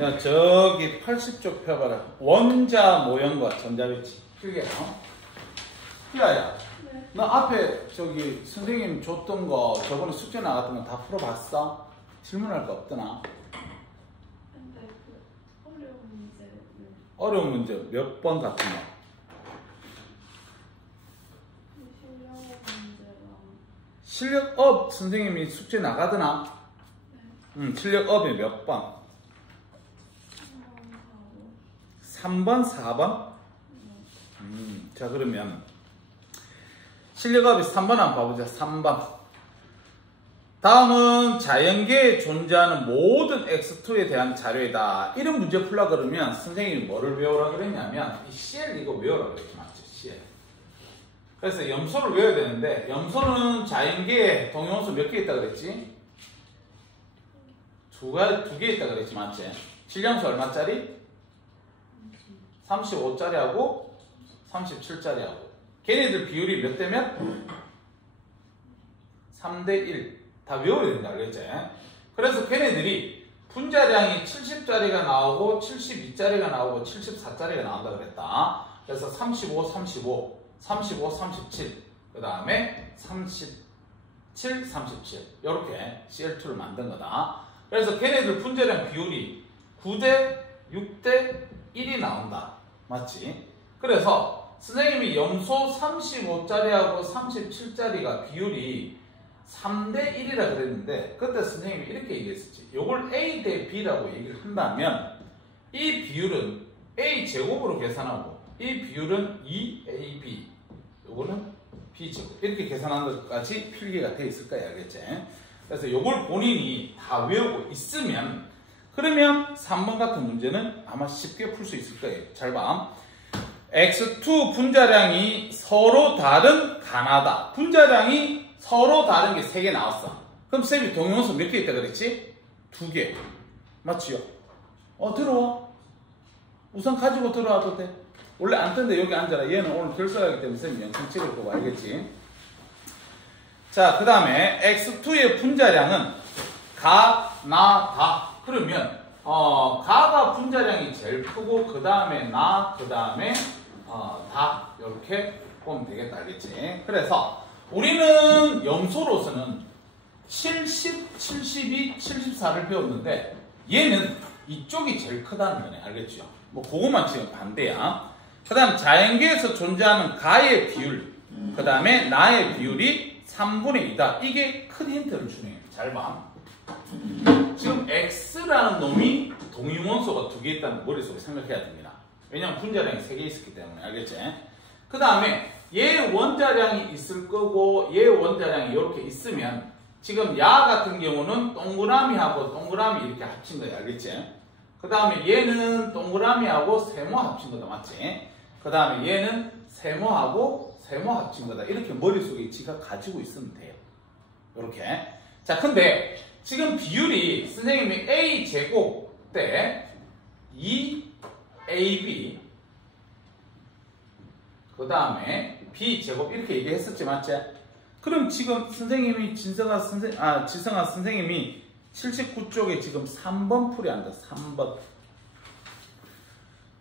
야, 저기 80쪽 펴봐라. 원자 모형과 전자배치. 그게, 희아야, 네. 너 앞에 저기 선생님 줬던 거, 저번에 숙제 나갔던 거 다 풀어봤어? 질문할 거 없더나? 근데 그 어려운 문제는 어려운 문제 몇 번 같은 거? 실력 문제랑 실력업 선생님이 숙제 나가더나? 네. 실력업이 몇 번? 3번, 4번? 자, 그러면 실력업이 3번 한번 봐보자. 3번. 다음은 자연계에 존재하는 모든 X2에 대한 자료이다. 이런 문제 풀라 그러면 선생님이 뭐를 외우라 그랬냐면 이 CL 이거 외우라 그랬지, 맞죠? CL. 그래서 염소를 외워야 되는데 염소는 자연계에 동위원소 몇 개 있다 그랬지? 두 개 있다 그랬지, 맞지? 질량수 얼마짜리? 35짜리하고 37짜리하고 걔네들 비율이 몇 대 몇? 3대 1. 다 외워야 된다 그랬지? 그래서 걔네들이 분자량이 70짜리가 나오고 72짜리가 나오고 74짜리가 나온다 그랬다. 그래서 35, 35, 35, 37, 그 다음에 37, 37 이렇게 CL2를 만든 거다. 그래서 걔네들 분자량 비율이 9대 6대 1이 나온다. 맞지? 그래서 선생님이 염소 35짜리하고 37짜리가 비율이 3대 1이라 그랬는데 그때 선생님이 이렇게 얘기했었지. 요걸 A 대 B라고 얘기를 한다면 이 비율은 A 제곱으로 계산하고 이 비율은 2AB 요거는 B제곱 이렇게 계산하는 것까지 필기가 돼 있을 거야. 알겠지? 그래서 요걸 본인이 다 외우고 있으면 그러면 3번 같은 문제는 아마 쉽게 풀 수 있을 거예요. 잘 봐. X2 분자량이 서로 다른 가나다. 분자량이 서로 다른 게 3개 나왔어. 그럼 쌤이 동위원소 몇 개 있다 그랬지? 2개. 맞지요? 들어와. 우선 가지고 들어와도 돼. 원래 안 뜬데 여기 앉아라. 얘는 오늘 결석하기 때문에 쌤이 영상 찍을 거고 알겠지? 자, 그 다음에 X2의 분자량은 가, 나, 다. 그러면 가가 분자량이 제일 크고 그 다음에 나, 그 다음에 다 이렇게 보면 되겠다. 알겠지? 그래서 우리는 염소로서는 70, 72, 74를 배웠는데 얘는 이쪽이 제일 크다는 거네. 알겠죠? 뭐 그것만 지금 반대야. 그 다음 자연계에서 존재하는 가의 비율, 그 다음에 나의 비율이 3분의 2다. 이게 큰 힌트를 주네요. 잘 봐. 지금 X라는 놈이 동위원소가 2개 있다는 머릿속에 생각해야 됩니다. 왜냐하면 분자량이 3개 있었기 때문에. 알겠지? 그 다음에 얘 원자량이 있을 거고 얘 원자량이 이렇게 있으면 지금 야 같은 경우는 동그라미하고 동그라미 이렇게 합친 거야. 알겠지? 그 다음에 얘는 동그라미하고 세모 합친 거다. 맞지? 그 다음에 얘는 세모하고 세모 합친 거다. 이렇게 머릿속에 지가 가지고 있으면 돼요. 이렇게. 자, 근데 지금 비율이 선생님이 A제곱 대 2AB 그 다음에 B제곱 이렇게 얘기했었지, 맞지? 그럼 지금 선생님이 지성아 선생님이 79쪽에 지금 3번 풀이한다. 3번.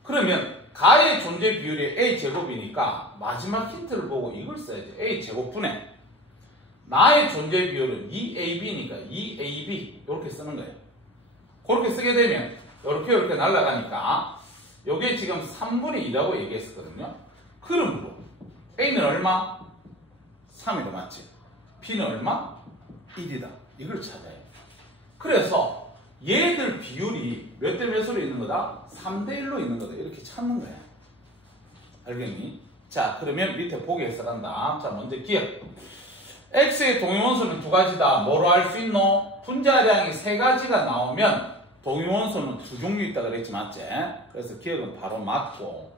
그러면 가의 존재 비율이 A제곱이니까 마지막 힌트를 보고 이걸 써야지. A제곱분의 나의 존재 비율은 2AB니까 2AB 이렇게 쓰는 거예요. 그렇게 쓰게 되면 이렇게 날아가니까 이게 지금 3분의 2라고 얘기했었거든요. 그러므로 A는 얼마? 3이다. 맞지? B는 얼마? 1이다. 이걸 찾아요. 그래서 얘들 비율이 몇 대 몇으로 있는 거다? 3대 1로 있는 거다. 이렇게 찾는 거야. 알겠니? 자, 그러면 밑에 보기 해석한다. 자, 먼저 기억. X의 동위원소는 2가지다. 뭐로 알 수 있노? 분자량이 3가지가 나오면 동위원소는 2종류 있다 그랬지, 맞지? 그래서 기억은 바로 맞고.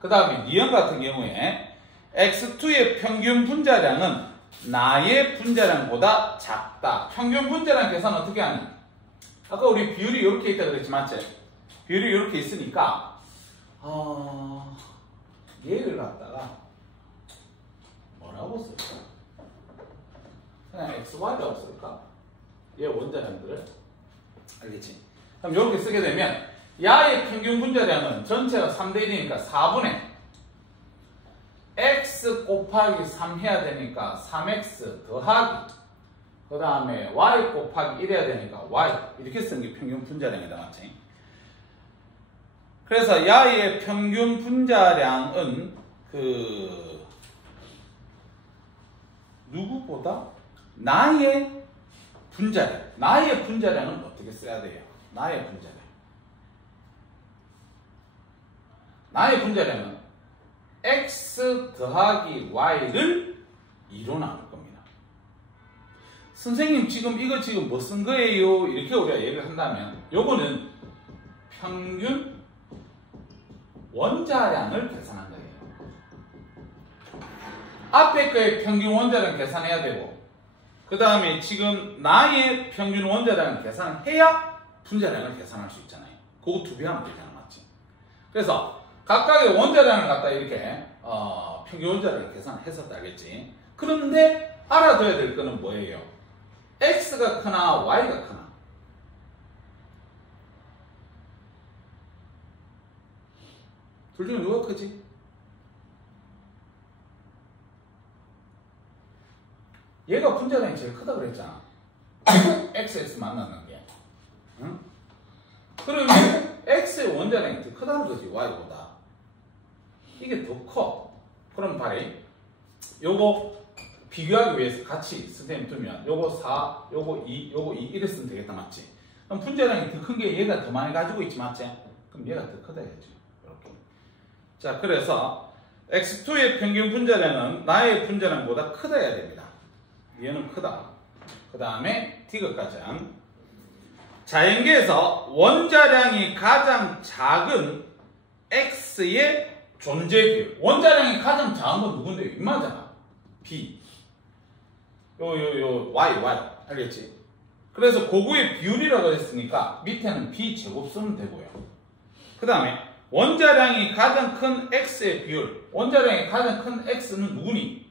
그 다음에 니은 같은 경우에 X2의 평균 분자량은 나의 분자량보다 작다. 평균 분자량 계산 어떻게 하니? 아까 우리 비율이 이렇게 있다 그랬지, 맞지? 비율이 이렇게 있으니까 얘를 갖다가 뭐라고 쓸까? 그냥 XY라고 쓸까? 얘 원자량들을. 알겠지? 그럼 이렇게 쓰게 되면 야의 평균 분자량은 전체가 3대 1이니까 4분의 x 곱하기 3 해야 되니까 3x 더하기 그 다음에 y 곱하기 1 해야 되니까 y 이렇게 쓰는 게 평균 분자량이다. 맞지? 그래서 야의 평균 분자량은 누구보다 나의 분자량은 어떻게 써야 돼요? 나의 분자량은 x 더하기 y를 2로 나눌 겁니다. 선생님 지금 이거 뭐 쓴 거예요? 이렇게 우리가 얘기를 한다면 요거는 평균 원자량을 계산한 거예요. 앞에 거의 평균 원자량 계산해야 되고 그 다음에 지금 나의 평균 원자량을 계산해야 분자량을 계산할 수 있잖아요. 그거 두 배 하면 되잖아. 맞지? 그래서 각각의 원자량을 갖다 이렇게 평균 원자량을 계산했었다 알겠지? 그런데 알아둬야 될 거는 뭐예요? x가 크나 y가 크나? 둘 중에 누가 크지? 얘가 분자량이 제일 크다 그랬잖아. xx 만나는 게. 응? 그러면 x의 원자량이 더 크다는 거지, y보다. 이게 더 커. 그럼 봐리. 요거 비교하기 위해서 같이 선생님 두면 요거 4, 요거 2, 요거 2 이랬으면 되겠다. 맞지? 그럼 분자량이 더 큰 게 얘가 더 많이 가지고 있지. 맞지? 그럼 얘가 더 크다 해야지. 이렇게. 자, 그래서 x2의 평균 분자량은 나의 분자량보다 크다 해야 됩니다. 얘는 크다. 그 다음에 디귿과정. 자연계에서 원자량이 가장 작은 x의 존재 비율. 원자량이 가장 작은 건 누군데요? 이마잖아. b. y. 알겠지? 그래서 고구의 비율이라고 했으니까 밑에는 b 제곱 쓰면 되고요. 그 다음에 원자량이 가장 큰 x의 비율. 원자량이 가장 큰 x는 누구니?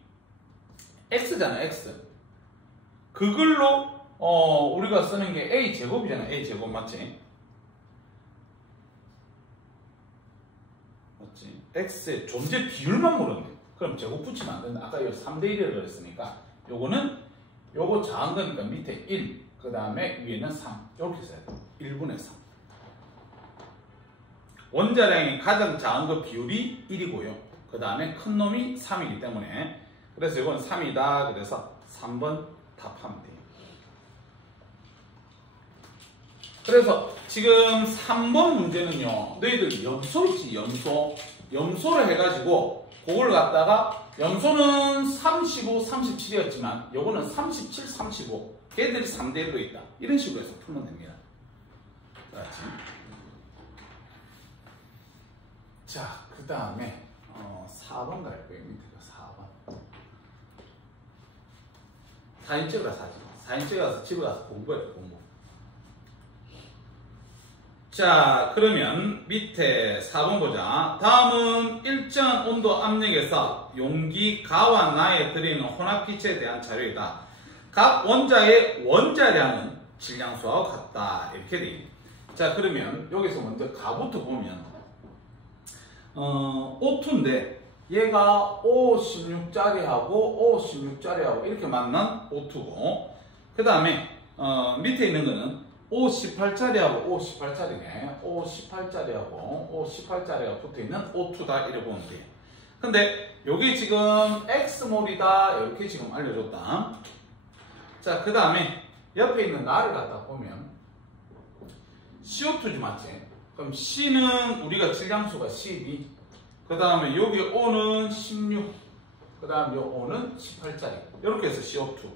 x잖아, x. 그걸로 우리가 쓰는 게 a 제곱이잖아. a 제곱 맞지? 맞지? x의 존재 비율만 물었네. 그럼 제곱 붙이면 안 된다. 아까 이거 3대 1이라고 했으니까 요거 작은 거니까 밑에 1, 그 다음에 위에는 3 이렇게 써야 돼. 1분의 3. 원자량이 가장 작은 거 비율이 1이고요. 그 다음에 큰 놈이 3이기 때문에 그래서 이건 3이다. 그래서 3번 답하면 돼요. 그래서 지금 3번 문제는요. 너희들 염소 있지? 염소를 해가지고 그걸 갖다가 염소는 35, 37이었지만 요거는 37, 35 걔들이 3대 1로 있다. 이런 식으로 해서 풀면 됩니다. 알았지? 자, 그 다음에 4번 갈 거예요. 밑에가 4번. 사진 찍으라. 사진 찍어서 집에 가서 공부해. 공부. 자, 그러면 밑에 4번 보자. 다음은 일정한 온도 압력에서 용기, 가와 나에 들이는 혼합기체에 대한 자료이다. 각 원자의 원자량은 질량수와 같다. 이렇게 돼. 자, 그러면 여기서 먼저 가부터 보면 O2인데 얘가 O16짜리하고 O16짜리하고 이렇게 만난 O2고 그 다음에 밑에 있는 거는 O18짜리하고 O18짜리네. O18짜리하고 O18짜리가 붙어있는 O2다. 이렇게 보면 돼요. 근데 여기 지금 X몰이다. 이렇게 지금 알려줬다. 자, 그 다음에 옆에 있는 나를 갖다 보면 CO2지 맞지? 그럼 C는 우리가 질량수가 12. 그 다음에 여기 O는 16. 그 다음 요 O는 18짜리. 이렇게 해서 CO2.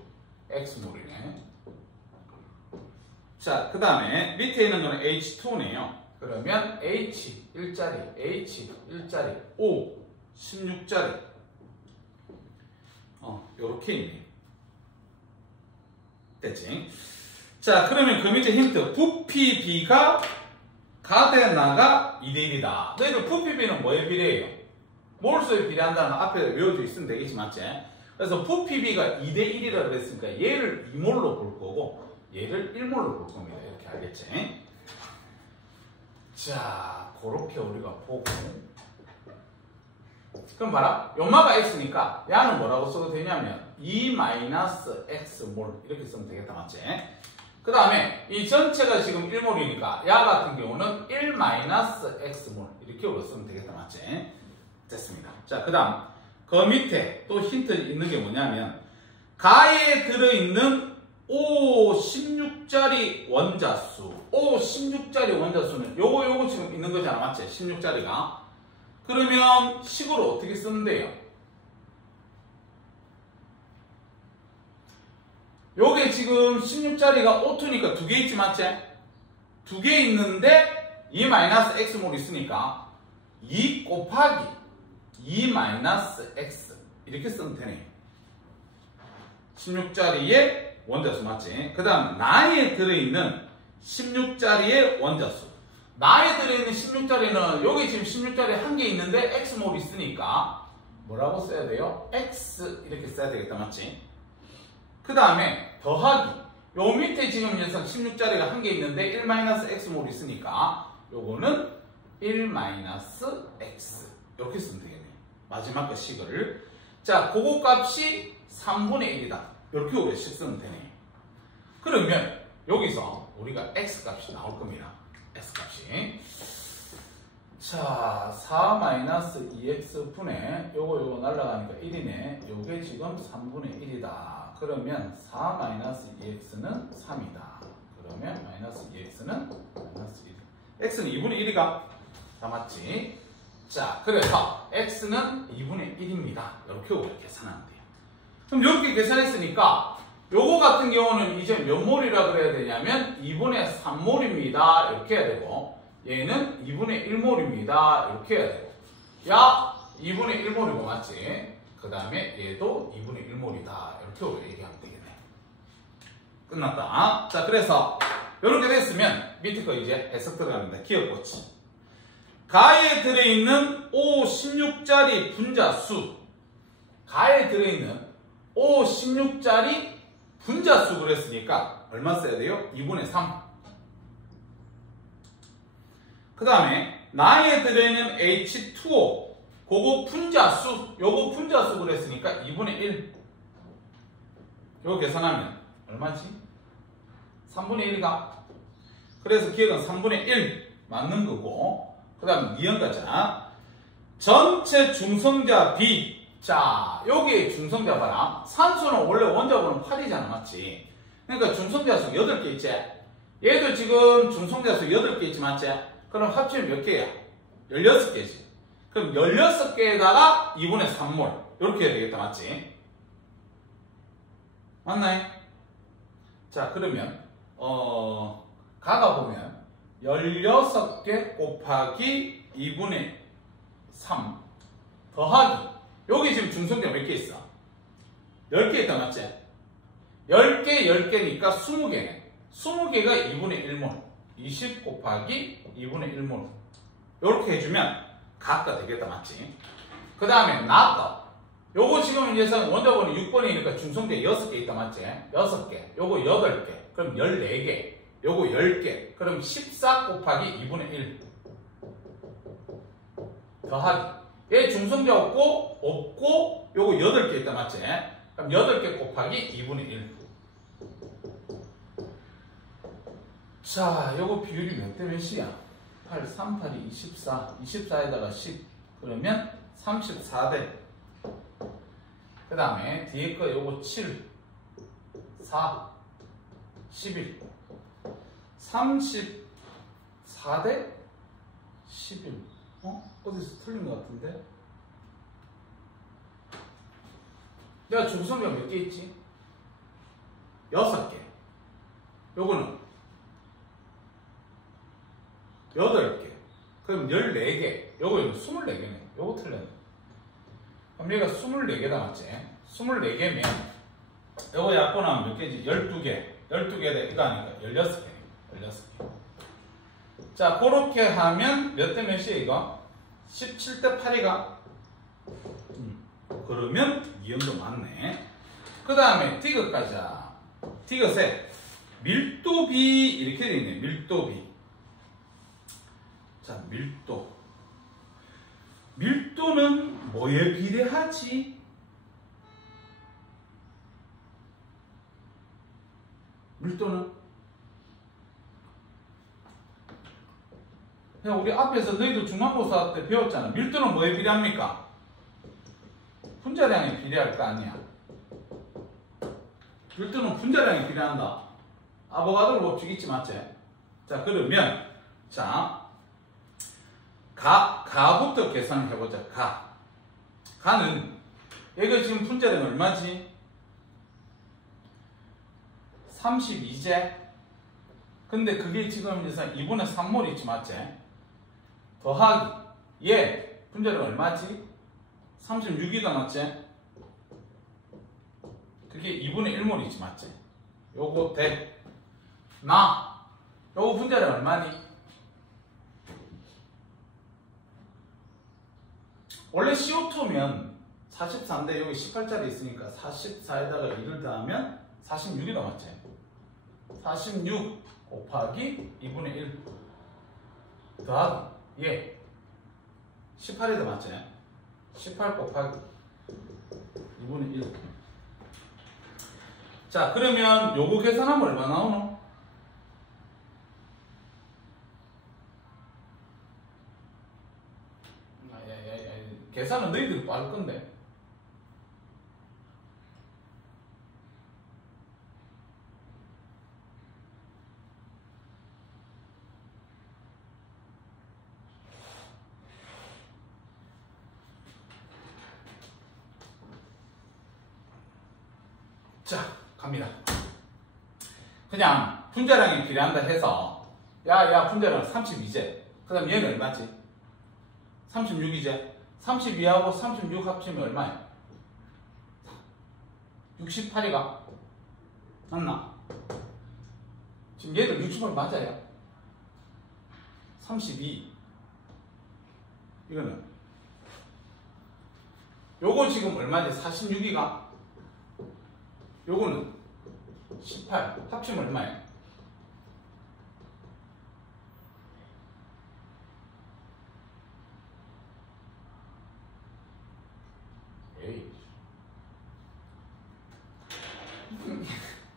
X몰이네. 자, 그 다음에 밑에 있는 거는 H2네요. 그러면 H 1짜리, H 1짜리, O 16짜리. 요렇게 있네요. 됐지? 자, 그러면 그 밑에 힌트. 부피 B가 가대나가 2대1이다. 너희들 부피 B는 뭐에 비례해요? 몰수에 비례한다는 앞에 외워져 있으면 되겠지, 맞지? 그래서 부피 B가 2대1이라고 그랬으니까 얘를 2몰로 볼 거고 얘를 1몰로 볼 겁니다. 이렇게 알겠지? 자, 그렇게 우리가 보고. 그럼 봐라. 요마가 x니까 야는 뭐라고 써도 되냐면 2-x몰 이렇게 쓰면 되겠다. 맞지? 그 다음에 이 전체가 지금 1몰이니까 야 같은 경우는 1-x몰 이렇게 우리가 쓰면 되겠다. 맞지? 됐습니다. 자, 그 다음 그 밑에 또 힌트 있는 게 뭐냐면 가에 들어있는 O16짜리 원자수. O16짜리 원자수는 요거 지금 있는 거잖아. 맞지? 16짜리가. 그러면 식으로 어떻게 쓰는데요? 요게 지금 16짜리가 O2니까 두 개 있지. 맞지? 두 개 있는데 2-x몰 있으니까 2 곱하기 2-x 이렇게 쓰면 되네. 16짜리의 원자수. 맞지? 그 다음 나에 들어있는 16짜리의 원자수. 나에 들어있는 16짜리는 여기 지금 16짜리 한 개 있는데 x몰 있으니까 뭐라고 써야 돼요? x 이렇게 써야 되겠다. 맞지? 그 다음에 더하기 요 밑에 지금 녀석 16짜리가 한 개 있는데 1-x몰 있으니까 요거는 1-x 이렇게 쓰면 되겠네. 마지막 거 식을. 자, 그거 값이 3분의 1이다. 이렇게 우리가 식 쓰면 되네. 그러면 여기서 우리가 x 값이 나올 겁니다. x 값이. 자, 4-2x 분의 요거 날라가니까 1이네. 요게 지금 3분의 1이다. 그러면 4-2x는 3이다. 그러면 -2x는 -1. x는 2분의 1이가 다 맞지? 자, 그래서 x는 2분의 1입니다. 이렇게 우리가 계산하면 돼요. 그럼 이렇게 계산했으니까 요거 같은 경우는 이제 몇 몰이라 그래야 되냐면 2분의 3몰입니다. 이렇게 해야 되고 얘는 2분의 1몰입니다. 이렇게 해야 되고 야 2분의 1몰이고 맞지? 그 다음에 얘도 2분의 1몰이다. 이렇게 얘기하면 되겠네. 끝났다. 자, 그래서 이렇게 됐으면 밑에 거 이제 해석 들어갑니다. 기억고치. 가에 들어있는 O16짜리 분자수. 가에 들어있는 O16짜리 분자수 그랬으니까 얼마 써야 돼요? 2분의 3. 그 다음에 나에 들어있는 H2O 그거 분자수. 요거 분자수 그랬으니까 2분의 1. 요거 계산하면 얼마지? 3분의 1이가. 그래서 기억은 3분의 1 맞는 거고 그 다음 니은가자. 전체 중성자 B. 자, 여기 중성자 봐라. 산소는 원래 원자번호 8이잖아. 맞지? 그러니까 중성자수 8개 있지? 얘들 지금 중성자수 8개 있지. 맞지? 그럼 합치면 몇 개야? 16개지. 그럼 16개에다가 2분의 3몰. 이렇게 해야 되겠다. 맞지? 맞나요? 자, 그러면 가가 보면 16개 곱하기 2분의 3 더하기 여기 지금 중성자 몇 개 있어? 10개 있다. 맞지? 10개, 10개니까 20개네. 20개가 2분의 1몰. 20 곱하기 2분의 1몰. 이렇게 해주면 가가 되겠다. 맞지? 그 다음에 나가. 요거 지금 예상 원자번호 6번이니까 중성자 6개 있다. 맞지? 6개. 요거 8개. 그럼 14개. 요거 10개. 그럼 14 곱하기 2분의 1. 더하기. 얘 중성자 없고 요거 8개 있다. 맞지? 그럼 8개 곱하기 2분의 1. 자, 요거 비율이 몇 대 몇이야? 8, 3, 8이 24. 24에다가 10. 그러면 34대. 그 다음에 뒤에 거 요거 7, 4, 11. 34대 11. 어디서 틀린 것 같은데? 내가 중성자 몇 개 있지? 6개. 요거는 8개. 그럼 14개. 요거는 24개네. 요거 틀렸네. 그럼 얘가 24개 남았지? 24개면 요거 약분하면 몇 개지? 12개. 12개에 이거 하니까 16개. 16개. 자, 그렇게 하면 몇 대 몇이에요, 이거? 17대 8이가? 그러면 니은도 맞네. 그 다음에 디귿까지. 디귿에 밀도 B 이렇게 돼 있네. 밀도 B. 자, 밀도. 밀도는 뭐에 비례하지? 밀도는? 그냥 우리 앞에서 너희들 중간고사 때 배웠잖아. 밀도는 뭐에 비례합니까? 분자량에 비례할 거 아니야. 밀도는 분자량에 비례한다. 아보가드로 법칙 있지, 맞지? 자, 그러면, 자, 가부터 계산을 해보자. 가는, 얘가 지금 분자량 얼마지? 32제. 근데 그게 지금 2분의 3몰 있지, 맞지? 더하기, 얘, 분자량 얼마지? 36이다, 맞지? 그게 2분의 1몰 있지, 맞지? 요거 대. 요거 분자량 얼마니? 원래 CO2면 44인데 여기 18짜리 있으니까 44에다가 2를 더하면 46이 남았지. 46 곱하기 2분의 1 더하기 얘 18이 남았지. 18 곱하기 2분의 1. 자, 그러면 요거 계산하면 얼마 나오노? 계산은 너희들이 빠를 건데. 자, 갑니다. 그냥 분자량이 비례한다 해서 야 분자량 32제. 그 다음 얘는 얼마지? 36이제. 32하고 36 합치면 얼마야? 68이가? 맞나? 지금 얘들 60을 맞아요? 32 이거는 요거 지금 얼마지? 46이가? 요거는 18 합치면 얼마야?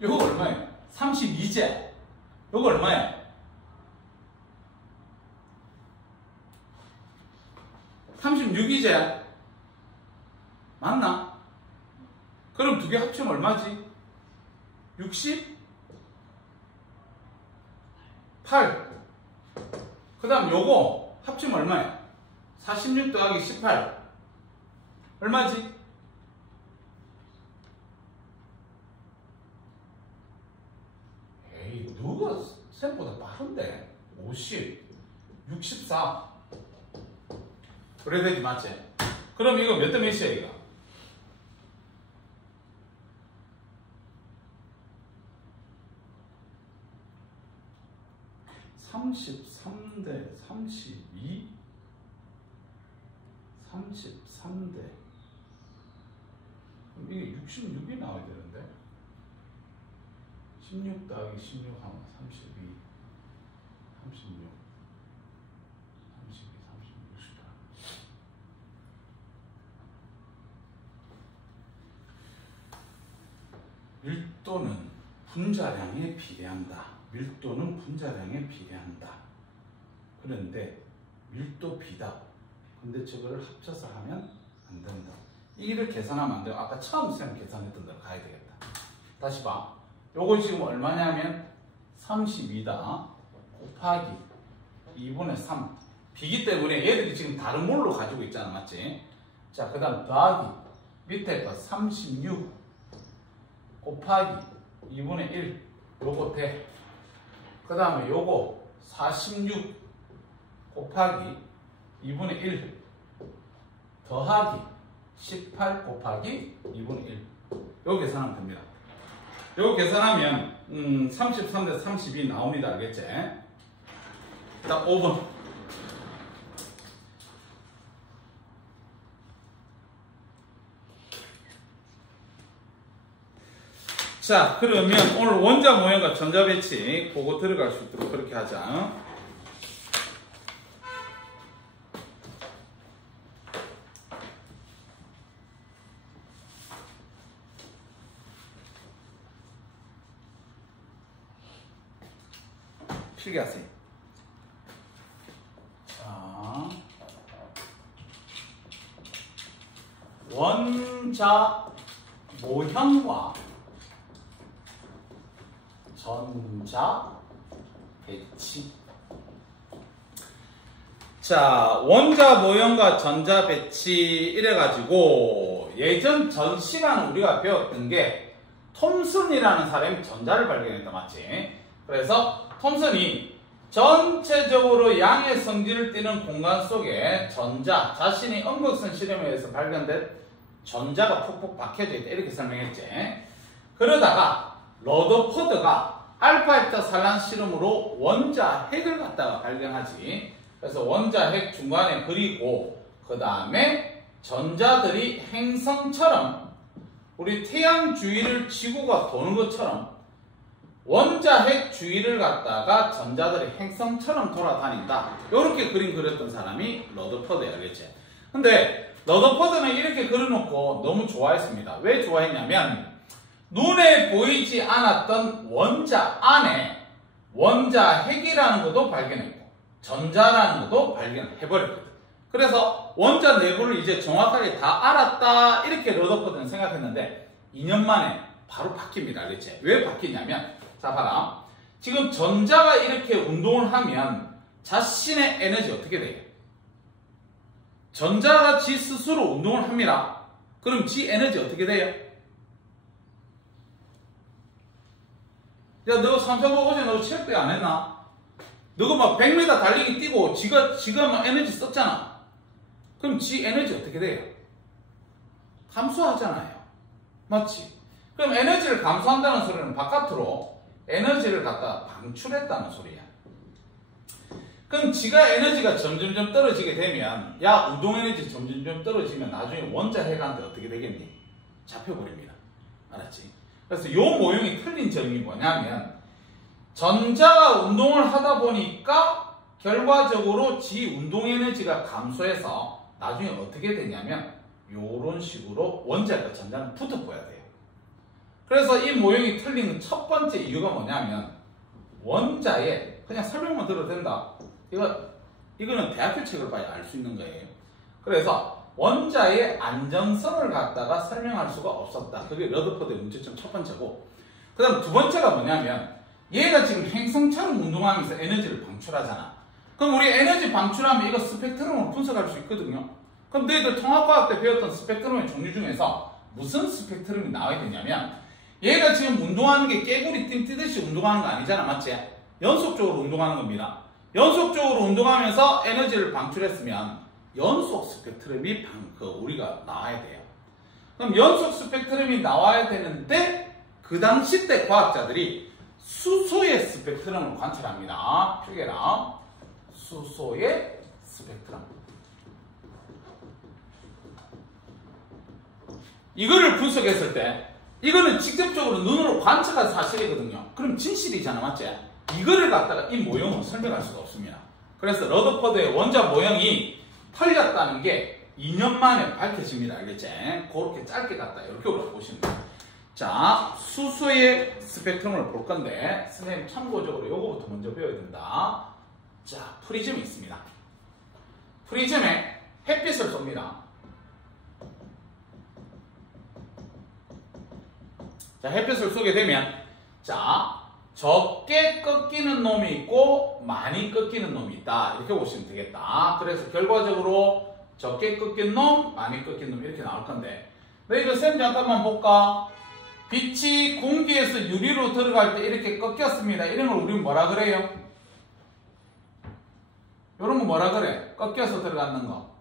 요거 얼마예요? 32제. 요거 얼마예요? 36이제. 맞나? 그럼 두 개 합치면 얼마지? 68. 그 다음 요거 합치면 얼마예요? 46 더하기 18. 얼마지? 누가 쌤보다 빠른데? 50, 64. 그래야 되지, 맞지? 그럼 이거 몇 대 몇이야, 이거? (33대 32) 33대. 그럼 이게 66이 나와야 되는데? 16 더하기 16 하면 32, 36, 32, 36, 68. 밀도는 분자량에 비례한다. 밀도는 분자량에 비례한다. 그런데 밀도 비다. 근데 저거를 합쳐서 하면 안 된다. 이를 계산하면 안 돼요. 아까 처음 쌤 계산했던 대로 가야 되겠다. 다시 봐. 요거 지금 얼마냐면 32다 곱하기 2분의 3 비기 때문에 얘들이 지금 다른 몰로 가지고 있잖아, 맞지? 자, 그 다음 더하기 밑에 거 36 곱하기 2분의 1 요거 대. 그 다음에 요거 46 곱하기 2분의 1 더하기 18 곱하기 2분의 1 요거 계산하면 됩니다. 요거 계산하면 33대 32 나옵니다. 알겠지? 딱 5번. 자, 그러면 오늘 원자 모형과 전자 배치 그거 들어갈 수 있도록 그렇게 하자. 필기하세요. 자, 원자 모형과 전자 배치. 자, 원자 모형과 전자 배치 이래가지고 예전 전 시간 우리가 배웠던 게 톰슨이라는 사람이 전자를 발견했다, 맞지? 그래서 톰슨이 전체적으로 양의 성질을 띠는 공간 속에 전자, 자신이 음극선 실험에 의해서 발견된 전자가 푹푹 박혀져 있다, 이렇게 설명했지. 그러다가 러더퍼드가 알파 입자 산란 실험으로 원자 핵을 갖다가 발견하지. 그래서 원자 핵 중간에 그리고 그 다음에 전자들이 행성처럼 우리 태양 주위를 지구가 도는 것처럼 원자 핵 주위를 갖다가 전자들이 행성처럼 돌아다닌다. 이렇게 그림 그렸던 사람이 러더퍼드야, 알겠지? 근데 러더퍼드는 이렇게 그려놓고 너무 좋아했습니다. 왜 좋아했냐면 눈에 보이지 않았던 원자 안에 원자 핵이라는 것도 발견했고 전자라는 것도 발견해버렸거든. 그래서 원자 내부를 이제 정확하게 다 알았다, 이렇게 러더퍼드는 생각했는데 2년 만에 바로 바뀝니다, 알겠지? 왜 바뀌냐면, 자 봐라, 지금 전자가 이렇게 운동을 하면 자신의 에너지 어떻게 돼요? 전자가 지 스스로 운동을 합니다. 그럼 지 에너지 어떻게 돼요? 야, 너 삼성고 어제 너 체육대 안 했나? 너가 막 100m 달리기 뛰고 지가 막 에너지 썼잖아. 그럼 지 에너지 어떻게 돼요? 감소하잖아요. 맞지? 그럼 에너지를 감소한다는 소리는 바깥으로 에너지를 갖다 방출했다는 소리야. 그럼 지가 에너지가 점점점 떨어지게 되면, 야, 운동 에너지 점점점 떨어지면 나중에 원자 핵한테 어떻게 되겠니? 잡혀버립니다. 알았지? 그래서 요 모형이 틀린 점이 뭐냐면, 전자가 운동을 하다 보니까 결과적으로 지 운동 에너지가 감소해서 나중에 어떻게 되냐면 요런 식으로 원자과 전자는 붙어보야 돼요. 그래서 이 모형이 틀린 첫 번째 이유가 뭐냐면 원자에, 그냥 설명만 들어도 된다. 이거는 대학교 책을 봐야 알 수 있는 거예요. 그래서 원자의 안정성을 갖다가 설명할 수가 없었다. 그게 러더퍼드의 문제점 첫 번째고, 그 다음 두 번째가 뭐냐면 얘가 지금 행성처럼 운동하면서 에너지를 방출하잖아. 그럼 우리 에너지 방출하면 이거 스펙트럼으로 분석할 수 있거든요. 그럼 너희들 통합과학 때 배웠던 스펙트럼의 종류 중에서 무슨 스펙트럼이 나와야 되냐면, 얘가 지금 운동하는 게 깨구리 띵 뛰듯이 운동하는 거 아니잖아, 맞지? 연속적으로 운동하는 겁니다. 연속적으로 운동하면서 에너지를 방출했으면 연속 스펙트럼이 우리가 나와야 돼요. 그럼 연속 스펙트럼이 나와야 되는데 그 당시 때 과학자들이 수소의 스펙트럼을 관찰합니다. 필기해라. 수소의 스펙트럼. 이거를 분석했을 때 이거는 직접적으로 눈으로 관측한 사실이거든요. 그럼 진실이잖아, 맞지? 이거를 갖다가 이 모형으로 설명할 수가 없습니다. 그래서 러더퍼드의 원자 모형이 틀렸다는 게 2년 만에 밝혀집니다. 알겠지? 그렇게 짧게 갖다 이렇게 올라보시면 돼요. 자, 수소의 스펙트럼을 볼 건데 선생님 참고적으로 이거부터 먼저 배워야 된다. 자, 프리즘이 있습니다. 프리즘에 햇빛을 쏩니다. 자, 햇빛을 쏘게 되면, 자, 적게 꺾이는 놈이 있고 많이 꺾이는 놈이 있다, 이렇게 보시면 되겠다. 그래서 결과적으로 적게 꺾인 놈, 많이 꺾인 놈 이렇게 나올 건데, 너희들 쌤 잠깐만 볼까? 빛이 공기에서 유리로 들어갈 때 이렇게 꺾였습니다. 이런 걸 우리는 뭐라 그래요? 이런 거 뭐라 그래? 꺾여서 들어가는 거.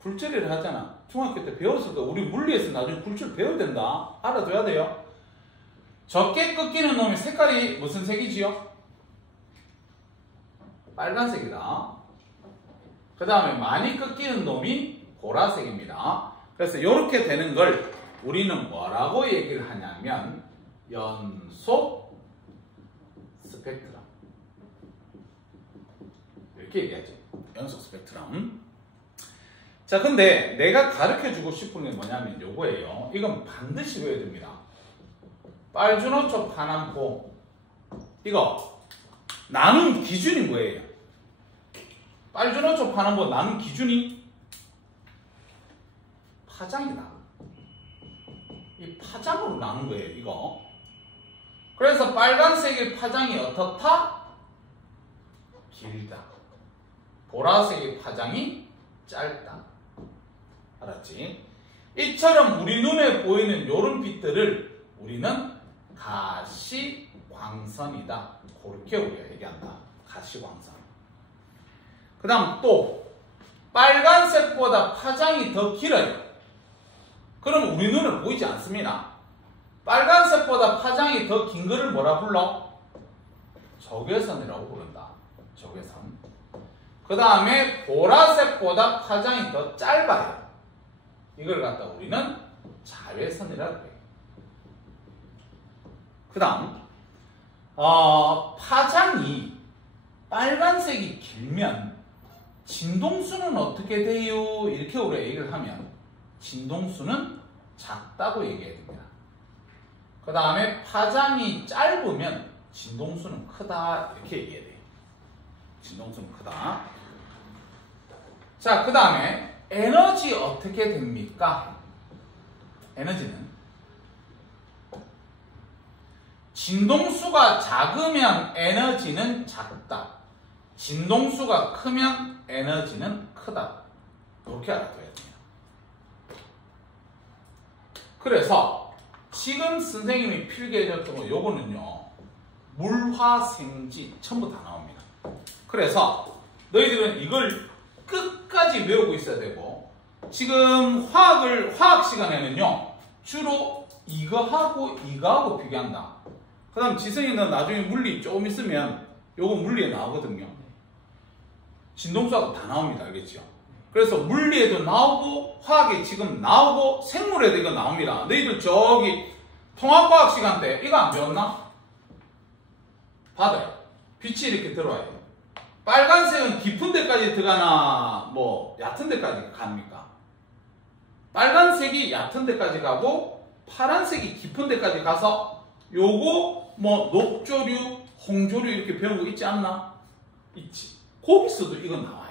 굴절이를 하잖아. 중학교 때 배웠을 거. 우리 물리에서 나중에 굴절 배워야 된다. 알아둬야 돼요. 적게 꺾이는 놈의 색깔이 무슨 색이지요? 빨간색이다. 그 다음에 많이 꺾이는 놈이 보라색입니다. 그래서 이렇게 되는 걸 우리는 뭐라고 얘기를 하냐면 연속 스펙트럼, 이렇게 얘기하죠. 연속 스펙트럼. 자, 근데 내가 가르쳐주고 싶은 게 뭐냐면 요거예요. 이건 반드시 외워야 됩니다. 빨주노초 파남포, 이거 나눈 기준이 뭐예요? 빨주노초 파는 거 나눈 기준이 파장이다. 이 파장으로 나눈 거예요, 이거. 그래서 빨간색의 파장이 어떻다? 길다. 보라색의 파장이 짧다. 알았지? 이처럼 우리 눈에 보이는 이런 빛들을 우리는 가시광선이다. 그렇게 우리가 얘기한다. 가시광선. 그 다음 또 빨간색보다 파장이 더 길어요. 그럼 우리 눈에 보이지 않습니다. 빨간색보다 파장이 더 긴 거를 뭐라 불러? 적외선이라고 부른다. 적외선. 그 다음에 보라색보다 파장이 더 짧아요. 이걸 갖다 우리는 자외선이라고 해요. 그 다음 파장이 빨간색이 길면 진동수는 어떻게 돼요? 이렇게 우리가 얘기를 하면 진동수는 작다고 얘기해야 됩니다. 그 다음에 파장이 짧으면 진동수는 크다 이렇게 얘기해야 돼요. 진동수는 크다. 자, 그 다음에 에너지 어떻게 됩니까? 에너지는 진동수가 작으면 에너지는 작다. 진동수가 크면 에너지는 크다. 이렇게 알아둬야 돼요. 그래서 지금 선생님이 필기해줬던 거 요거는요. 물화생지 전부 다 나옵니다. 그래서 너희들은 이걸 끝까지 외우고 있어야 되고 지금 화학 시간에는요. 주로 이거하고 비교한다. 그 다음 지성이는 나중에 물리 조금 있으면 요거 물리에 나오거든요. 진동수하고 다 나옵니다. 알겠죠? 그래서 물리에도 나오고 화학에 지금 나오고 생물에도 이거 나옵니다. 너희들 저기 통합과학 시간 때 이거 안 배웠나? 받아요. 빛이 이렇게 들어와요. 빨간색은 깊은 데까지 들어가나 뭐 얕은 데까지 갑니까? 빨간색이 얕은 데까지 가고 파란색이 깊은 데까지 가서 요거 뭐 녹조류, 홍조류 이렇게 배운 거 있지 않나? 있지. 거기서도 이거 나와요.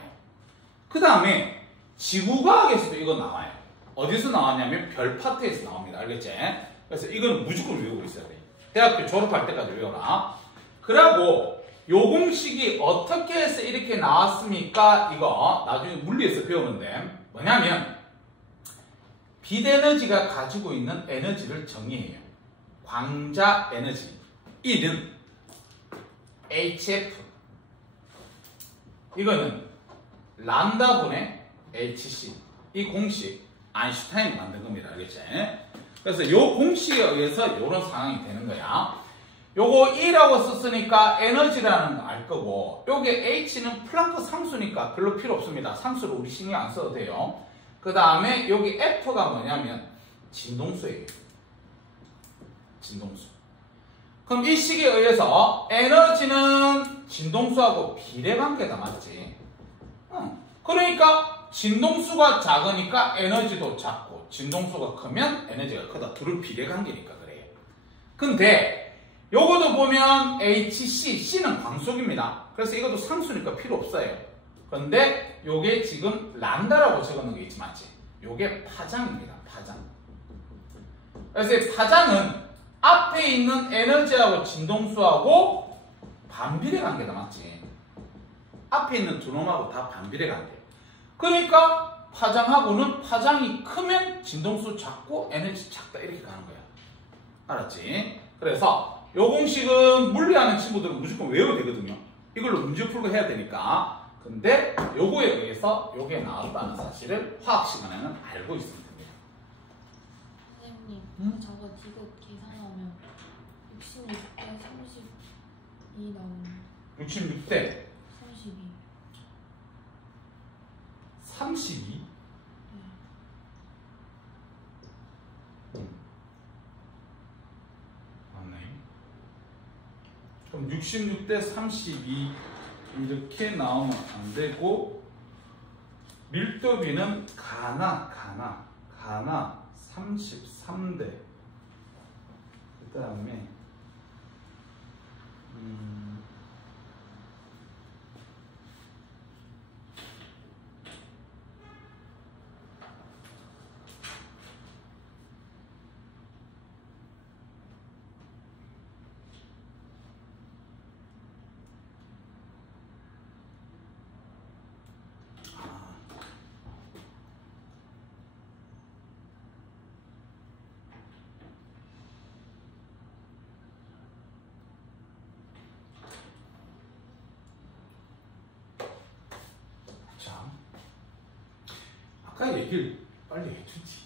그 다음에 지구과학에서도 이거 나와요. 어디서 나왔냐면 별파트에서 나옵니다. 알겠지? 그래서 이건 무조건 외우고 있어야 돼. 대학교 졸업할 때까지 외워라. 그리고 요 공식이 어떻게 해서 이렇게 나왔습니까? 이거 나중에 물리에서 배우는데 뭐냐면 빛 에너지가 가지고 있는 에너지를 정의해요. 광자 에너지. 이는 HF. 이거는 람다분의 HC. 이 공식 아인슈타인이 만든 겁니다. 알겠지? 그래서 이 공식에 의해서 이런 상황이 되는 거야. 요거 E라고 썼으니까 에너지라는 거 알 거고 요게 H는 플랑크 상수니까 별로 필요 없습니다. 상수를 우리 신경 안 써도 돼요. 그 다음에 여기 F가 뭐냐면 진동수예요. 진동수. 그럼 이 식에 의해서 에너지는 진동수하고 비례관계다. 맞지? 그러니까 진동수가 작으니까 에너지도 작고 진동수가 크면 에너지가 크다. 둘은 비례관계니까 그래요. 근데 요거도 보면 HC, C는 광속입니다. 그래서 이것도 상수니까 필요 없어요. 그런데 요게 지금 람다라고 적어놓은 게 있지 맞지? 요게 파장입니다. 파장. 그래서 파장은 앞에 있는 에너지하고 진동수하고 반비례 관계다. 맞지? 앞에 있는 두 놈하고 다 반비례 관계. 그러니까 파장하고는 파장이 크면 진동수 작고 에너지 작다 이렇게 가는 거야. 알았지? 그래서 요 공식은 물리하는 친구들은 무조건 외워야 되거든요. 이걸로 문제 풀고 해야 되니까. 근데 요거에 의해서 요게 나왔다는 사실을 화학 시간에는 알고 있으면 됩니다. 선생님, 저거 디귿 계산하면 66대 32 나오는 66대 32. 32? 맞네. 그럼 66대 32 이렇게 나오면 안 되고 밀도비는 가나 33대 그 다음에 아까 얘기를 빨리 해주지.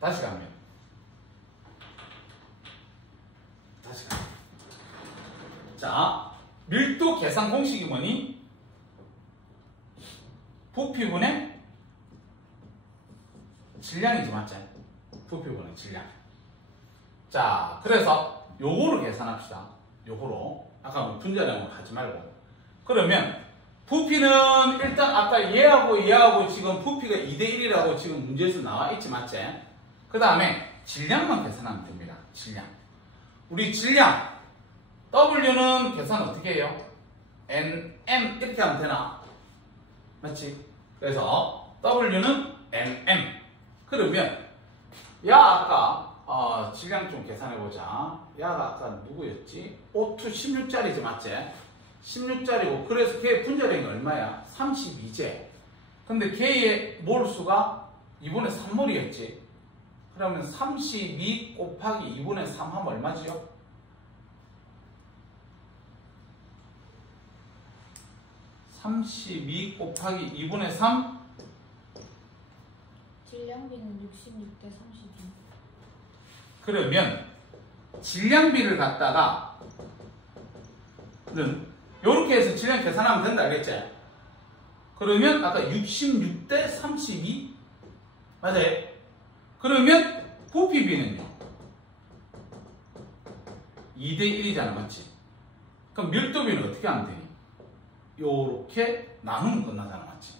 다시 가면. 자, 밀도 계산 공식이 뭐니? 부피분의 질량이지, 맞지? 부피분의 질량. 자, 그래서 요거로 계산합시다. 요거로. 아까 뭐 분자량으로 하지 말고. 그러면 부피는 일단 아까 얘하고 지금 부피가 2대1이라고 지금 문제에서 나와 있지, 맞지? 그 다음에 질량만 계산하면 됩니다. 질량. 우리 질량 W는 계산 어떻게 해요? NM 이렇게 하면 되나? 맞지? 그래서 W는 NM. 그러면 야 아까 질량 좀 계산해보자. 야가 아까 누구였지? O2 16짜리지, 맞지? 16짜리고 그래서 걔의 분자량이 얼마야? 32제. 근데 걔의 몰수가 2분의 3몰이었지. 그러면 32 곱하기 2분의 3 하면 얼마지요? 32 곱하기 2분의 3? 질량비는 66대 32. 그러면 질량비를 갖다가 이렇게 해서 질량 계산하면 된다, 알겠지? 그러면 아까 66대 32? 맞아요? 그러면 부피비는요? 2대 1이잖아, 맞지? 그럼 밀도비는 어떻게 하면 되니? 요렇게 나누면 끝나잖아, 맞지?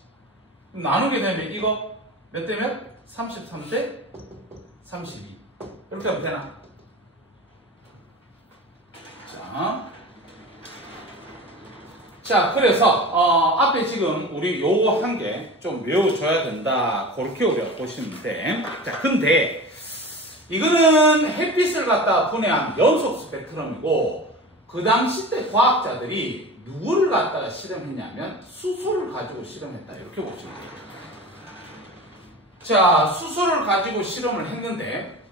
그럼 나누게 되면 이거 몇 대 몇? 33대 32. 이렇게 하면 되나? 자, 그래서 앞에 지금 우리 요거 한 개 좀 외워줘야 된다. 그렇게 우리가 보시면 돼. 자, 근데 이거는 햇빛을 갖다 분해한 연속 스펙트럼이고 그 당시 때 과학자들이 누구를 갖다가 실험했냐면 수소를 가지고 실험했다. 이렇게 보시면 돼요. 자, 수소를 가지고 실험을 했는데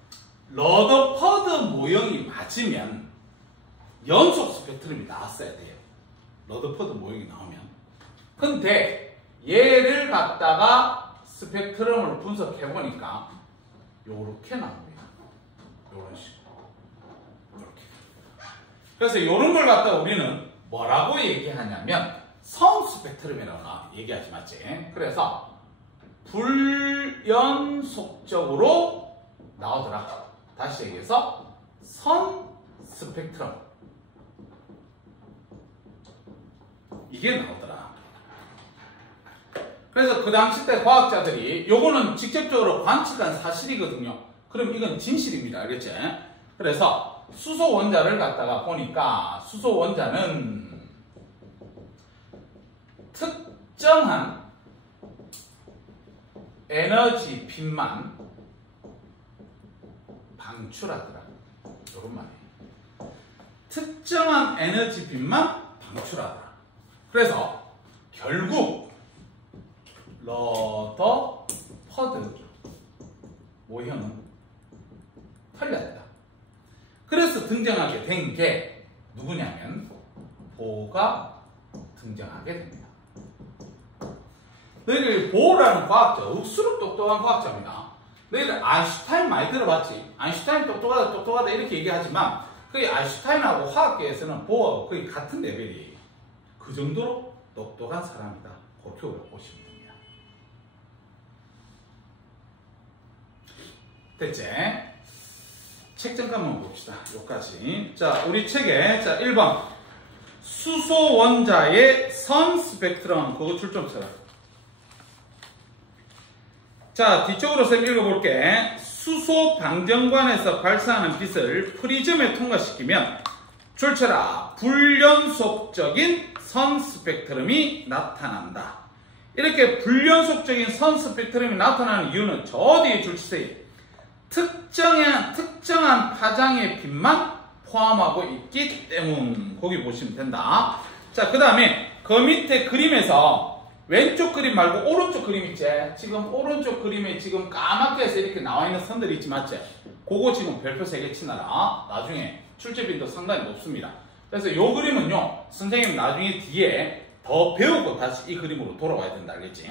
러더퍼드 모형이 맞으면 연속 스펙트럼이 나왔어야 돼요. 러더퍼드 모형이 나오면. 근데 얘를 갖다가 스펙트럼을 분석해보니까 요렇게 나옵니다. 요런 식으로. 요렇게. 그래서 요런 걸 갖다가 우리는 뭐라고 얘기하냐면 선 스펙트럼이라고 얘기하지, 맞지? 그래서 불연속적으로 나오더라. 다시 얘기해서 선 스펙트럼. 이게 나오더라. 그래서 그 당시 때 과학자들이 요거는 직접적으로 관측한 사실이거든요. 그럼 이건 진실입니다. 알겠지? 그래서 수소 원자를 갖다가 보니까 수소 원자는 특정한 에너지 빈만 방출하더라. 요런 말이에요. 특정한 에너지 빈만 방출하더라. 그래서 결국 러더퍼드 모형은 틀렸다. 그래서 등장하게 된 게 누구냐면 보가 등장하게 됩니다. 너희들 보라는 과학자, 억수로 똑똑한 과학자입니다. 너희들 아인슈타인 많이 들어봤지? 아인슈타인 똑똑하다 이렇게 얘기하지만 거의 아인슈타인하고 화학계에서는 보하고 거의 같은 레벨이에요. 그 정도로 똑똑한 사람이다. 그렇게 보시면 됩니다. 됐지? 책 잠깐만 봅시다. 여기까지. 자, 우리 책에, 자, 1번. 수소 원자의 선 스펙트럼. 그거 출좀 쳐라. 자, 뒤쪽으로 쌤 읽어볼게. 수소 방정관에서 발사하는 빛을 프리즘에 통과시키면 줄쳐라. 불연속적인 선 스펙트럼이 나타난다. 이렇게 불연속적인 선 스펙트럼이 나타나는 이유는 저 어디에 줄치세요? 특정한 파장의 빛만 포함하고 있기 때문. 거기 보시면 된다. 자, 그 다음에 그 밑에 그림에서 왼쪽 그림 말고 오른쪽 그림 있지? 지금 오른쪽 그림에 지금 까맣게 해서 이렇게 나와 있는 선들이 있지, 맞지? 그거 지금 별표 3개 치나라. 나중에 출제빈도 상당히 높습니다. 그래서 이 그림은요, 선생님 나중에 뒤에 더 배우고 다시 이 그림으로 돌아와야 된다. 알겠지?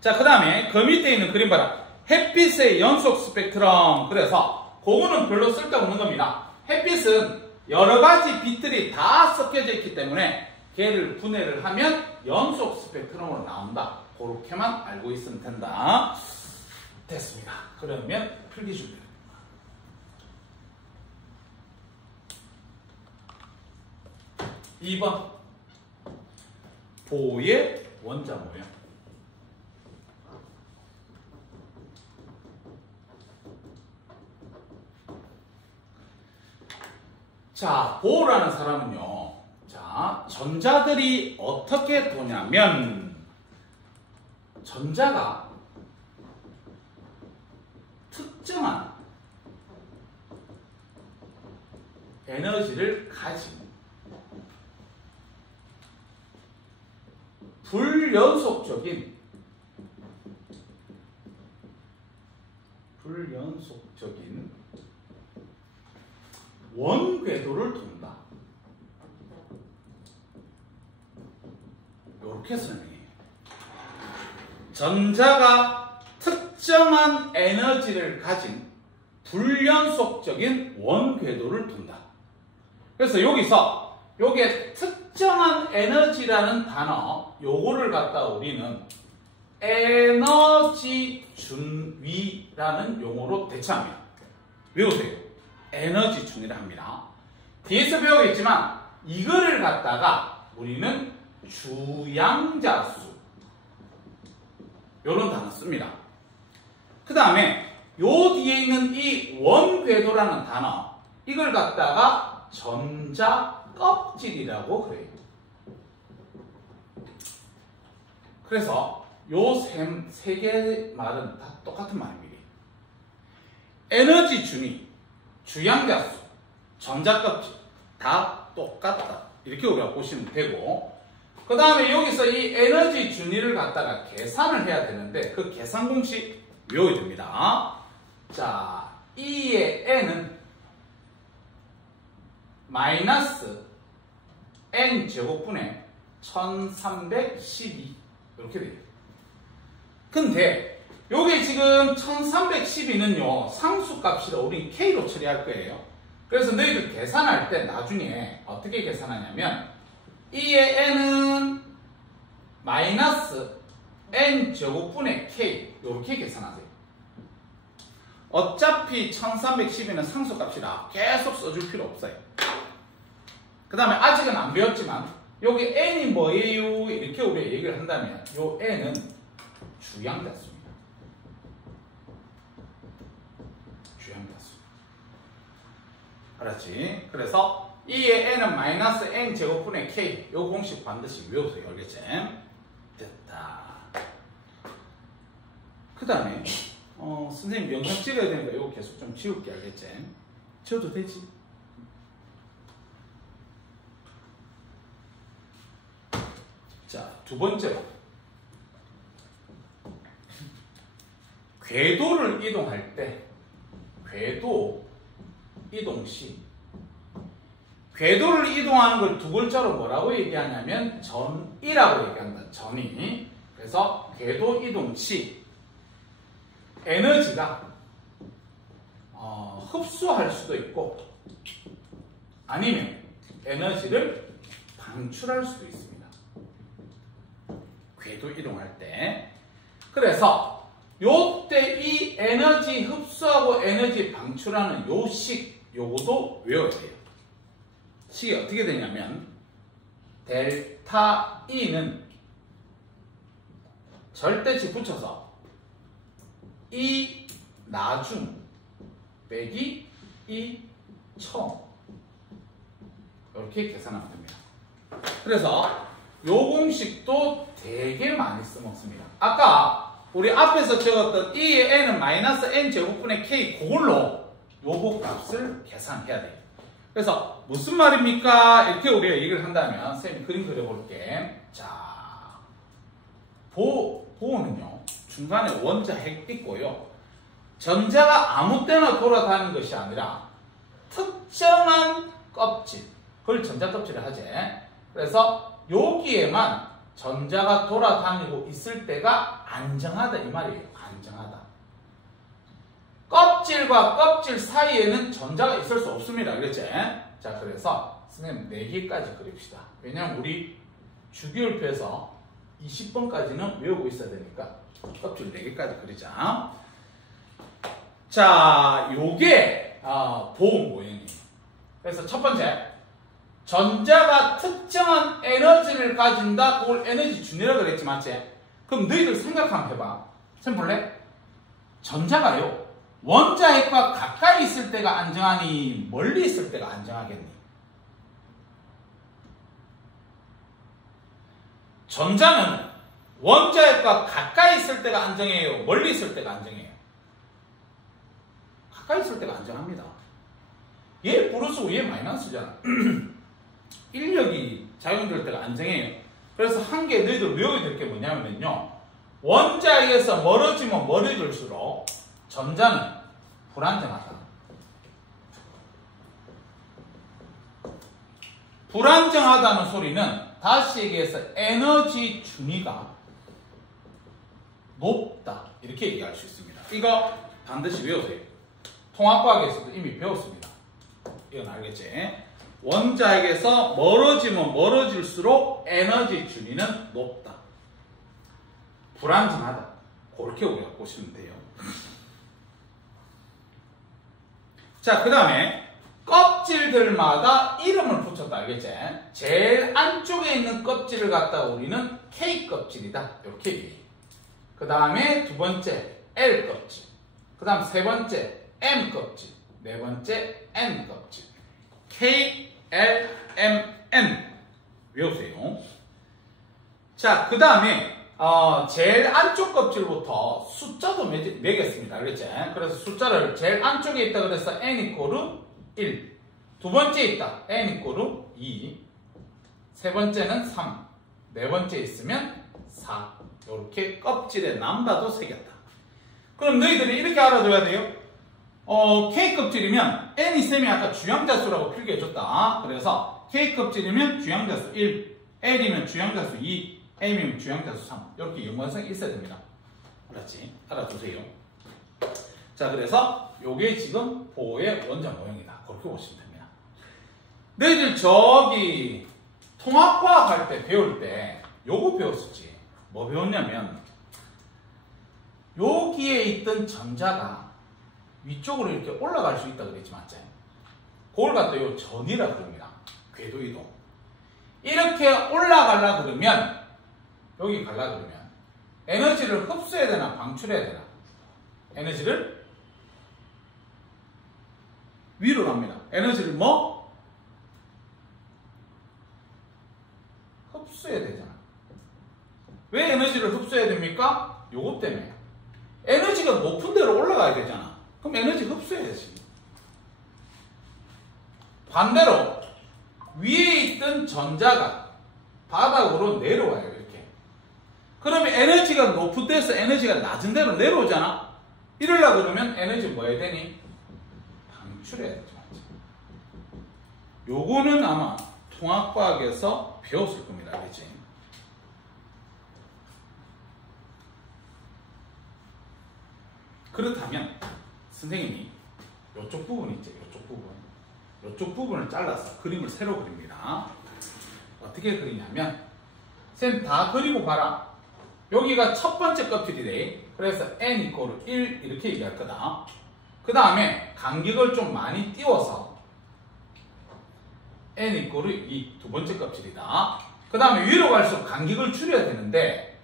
자, 그 다음에 그 밑에 있는 그림 봐라. 햇빛의 연속 스펙트럼. 그래서 그거는 별로 쓸데없는 겁니다. 햇빛은 여러 가지 빛들이 다 섞여져 있기 때문에 걔를 분해를 하면 연속 스펙트럼으로 나온다. 그렇게만 알고 있으면 된다. 됐습니다. 그러면 필기 준비. 2번 보의 원자 모형. 자, 보라는 사람은요, 자, 전자들이 어떻게 도냐면, 전자가 특정한 에너지를 가진 불연속적인 원궤도를 돈다. 이렇게 설명해요. 전자가 특정한 에너지를 가진 불연속적인 원궤도를 돈다. 그래서 여기서 요게 특정한 에너지라는 단어, 요거를 갖다 우리는 에너지 준위라는 용어로 대체합니다. 외우세요. 에너지 준위라 합니다. 뒤에서 배우겠지만 이거를 갖다가 우리는 주양자수, 요런 단어 씁니다. 그 다음에 요 뒤에 있는 이 원궤도라는 단어, 이걸 갖다가 전자 껍질이라고 그래요. 그래서 요 세 개의 말은 다 똑같은 말입니다. 에너지 준위, 주양자수, 전자 껍질 다 똑같다. 이렇게 우리가 보시면 되고, 그 다음에 여기서 이 에너지 준위를 갖다가 계산을 해야 되는데 그 계산 공식 외워야 됩니다. 자, E의 N은 마이너스 N 제곱분의 1312 이렇게 돼요. 근데 요게 지금 1312는요 상수값이라 우린 K로 처리할 거예요. 그래서 너희들 계산할 때 나중에 어떻게 계산하냐면 E의 N은 마이너스 N 제곱분의 K 이렇게 계산하세요. 어차피 1312는 상수값이라 계속 써줄 필요 없어요. 그 다음에 아직은 안 배웠지만 여기 N이 뭐예요? 이렇게 우리가 얘기를 한다면 요 N은 주양자수입니다. 주양자수. 알았지? 그래서 E의 N은 마이너스 N 제곱분의 K. 요 공식 반드시 외우세요. 알겠지? 됐다. 그 다음에 선생님 영상 찍어야 되니까 이거 계속 좀 지울게. 알겠지? 지워도 되지? 자, 두 번째로 궤도를 이동할 때 궤도 이동 시 궤도를 이동하는 걸 두 글자로 뭐라고 얘기하냐면 전이라고 얘기한다. 전이. 그래서 궤도 이동 시 에너지가 흡수할 수도 있고 아니면 에너지를 방출할 수도 있습니다. 궤도 이동할 때. 그래서 요때 이 에너지 흡수하고 에너지 방출하는 요 식, 요거도 외워야 돼요. 식이 어떻게 되냐면 델타 E는 절대치 붙여서 이 나중 빼기 이 처음 이렇게 계산하면 됩니다. 그래서 요 공식도 되게 많이 써먹습니다. 아까 우리 앞에서 적었던 E의 N은 마이너스 N 제곱분의 K 그걸로 요거 값을 계산해야 돼요. 그래서 무슨 말입니까? 이렇게 우리가 얘기를 한다면 선생님이 그림 그려볼게. 자, 보호는요 중간에 원자 핵 있고요. 전자가 아무 때나 돌아다니는 것이 아니라 특정한 껍질, 그걸 전자 껍질을 하지. 그래서 여기에만 전자가 돌아다니고 있을 때가 안정하다 이 말이에요. 안정하다. 껍질과 껍질 사이에는 전자가 있을 수 없습니다. 그랬지? 자, 그래서 선생님 4개까지 그립시다. 왜냐면 우리 주기율표에서 20번까지는 외우고 있어야 되니까 껍질 4개까지 그리자. 자, 요게 보호 모형이에요. 그래서 첫 번째, 전자가 특정한 에너지를 가진다. 그걸 에너지 준이라고 그랬지, 맞지? 그럼 너희들 생각 한번 해봐. 선생님 볼래? 전자가요, 원자핵과 가까이 있을 때가 안정하니 멀리 있을 때가 안정하겠니? 전자는 원자핵과 가까이 있을 때가 안정해요, 멀리 있을 때가 안정해요? 가까이 있을 때가 안정합니다. 얘 플러스고 얘 마이너스잖아. 인력이 작용될 때가 안정해요. 그래서 한 개 너희들 외워야 될 게 뭐냐면요, 원자에서 멀어지면 멀어질수록 전자는 불안정하다. 불안정하다는 소리는 다시 얘기해서 에너지 준위가 높다 이렇게 얘기할 수 있습니다. 이거 반드시 외우세요. 통합과학에서도 이미 배웠습니다. 이건 알겠지? 원자핵에서 멀어지면 멀어질수록 에너지 준위는 높다. 불안정하다. 그렇게 우리가 보시면 돼요. 자, 그 다음에 껍질들마다 이름을 붙였다. 알겠지? 제일 안쪽에 있는 껍질을 갖다가 우리는 K 껍질이다. 이렇게 얘기해요. 그 다음에 두 번째 L 껍질. 그 다음 세 번째 M 껍질. 네 번째 N 껍질. K, L, M, N. 외우세요. 자, 그 다음에 제일 안쪽 껍질부터 숫자도 매겼습니다. 알겠지? 그래서 숫자를 제일 안쪽에 있다 그래서 n 이꼬르 1. 두 번째 있다. n 이꼬르 2. 세 번째는 3. 네 번째 있으면 4. 이렇게 껍질에 남바도 새겼다. 그럼 너희들이 이렇게 알아둬야 돼요. K 껍질이면 n이 쌤이 아까 주양자수라고 필기해줬다. 그래서 K 껍질이면 주양자수 1, L이면 주양자수 2, M이면 주양자수 3. 이렇게 연관성이 있어야 됩니다. 알았지? 알아두세요. 자, 그래서 요게 지금 보호의 원자 모형이다. 그렇게 보시면 됩니다. 너희들 저기 통합과학 할 때 배울 때 요거 배웠었지. 뭐 배웠냐면 여기에 있던 전자가 위쪽으로 이렇게 올라갈 수 있다 그랬지, 맞지? 그걸 갖다 요 전이라 그럽니다. 궤도 이동. 이렇게 올라가려 그러면 여기 가려 그러면 에너지를 흡수해야 되나 방출해야 되나? 에너지를 위로 갑니다. 에너지를 뭐? 흡수해야 되잖아. 왜 에너지를 흡수해야 됩니까? 요것 때문에. 에너지가 높은 데로 올라가야 되잖아. 그럼 에너지 흡수해야지. 반대로 위에 있던 전자가 바닥으로 내려와요. 이렇게. 그러면 에너지가 높은 데서 에너지가 낮은 데로 내려오잖아. 이러려고 그러면 에너지 뭐 해야 되니? 방출해야 되죠. 요거는 아마 통합과학에서 배웠을 겁니다. 알겠지? 그렇다면 선생님이 이쪽 부분 있죠. 이쪽 부분. 이쪽 부분을 잘라서 그림을 새로 그립니다. 어떻게 그리냐면 쌤 다 그리고 봐라. 여기가 첫 번째 껍질이래. 그래서 n 이꼬르 1 이렇게 얘기할 거다. 그 다음에 간격을 좀 많이 띄워서 n 이꼬르 2 두 번째 껍질이다. 그 다음에 위로 갈수록 간격을 줄여야 되는데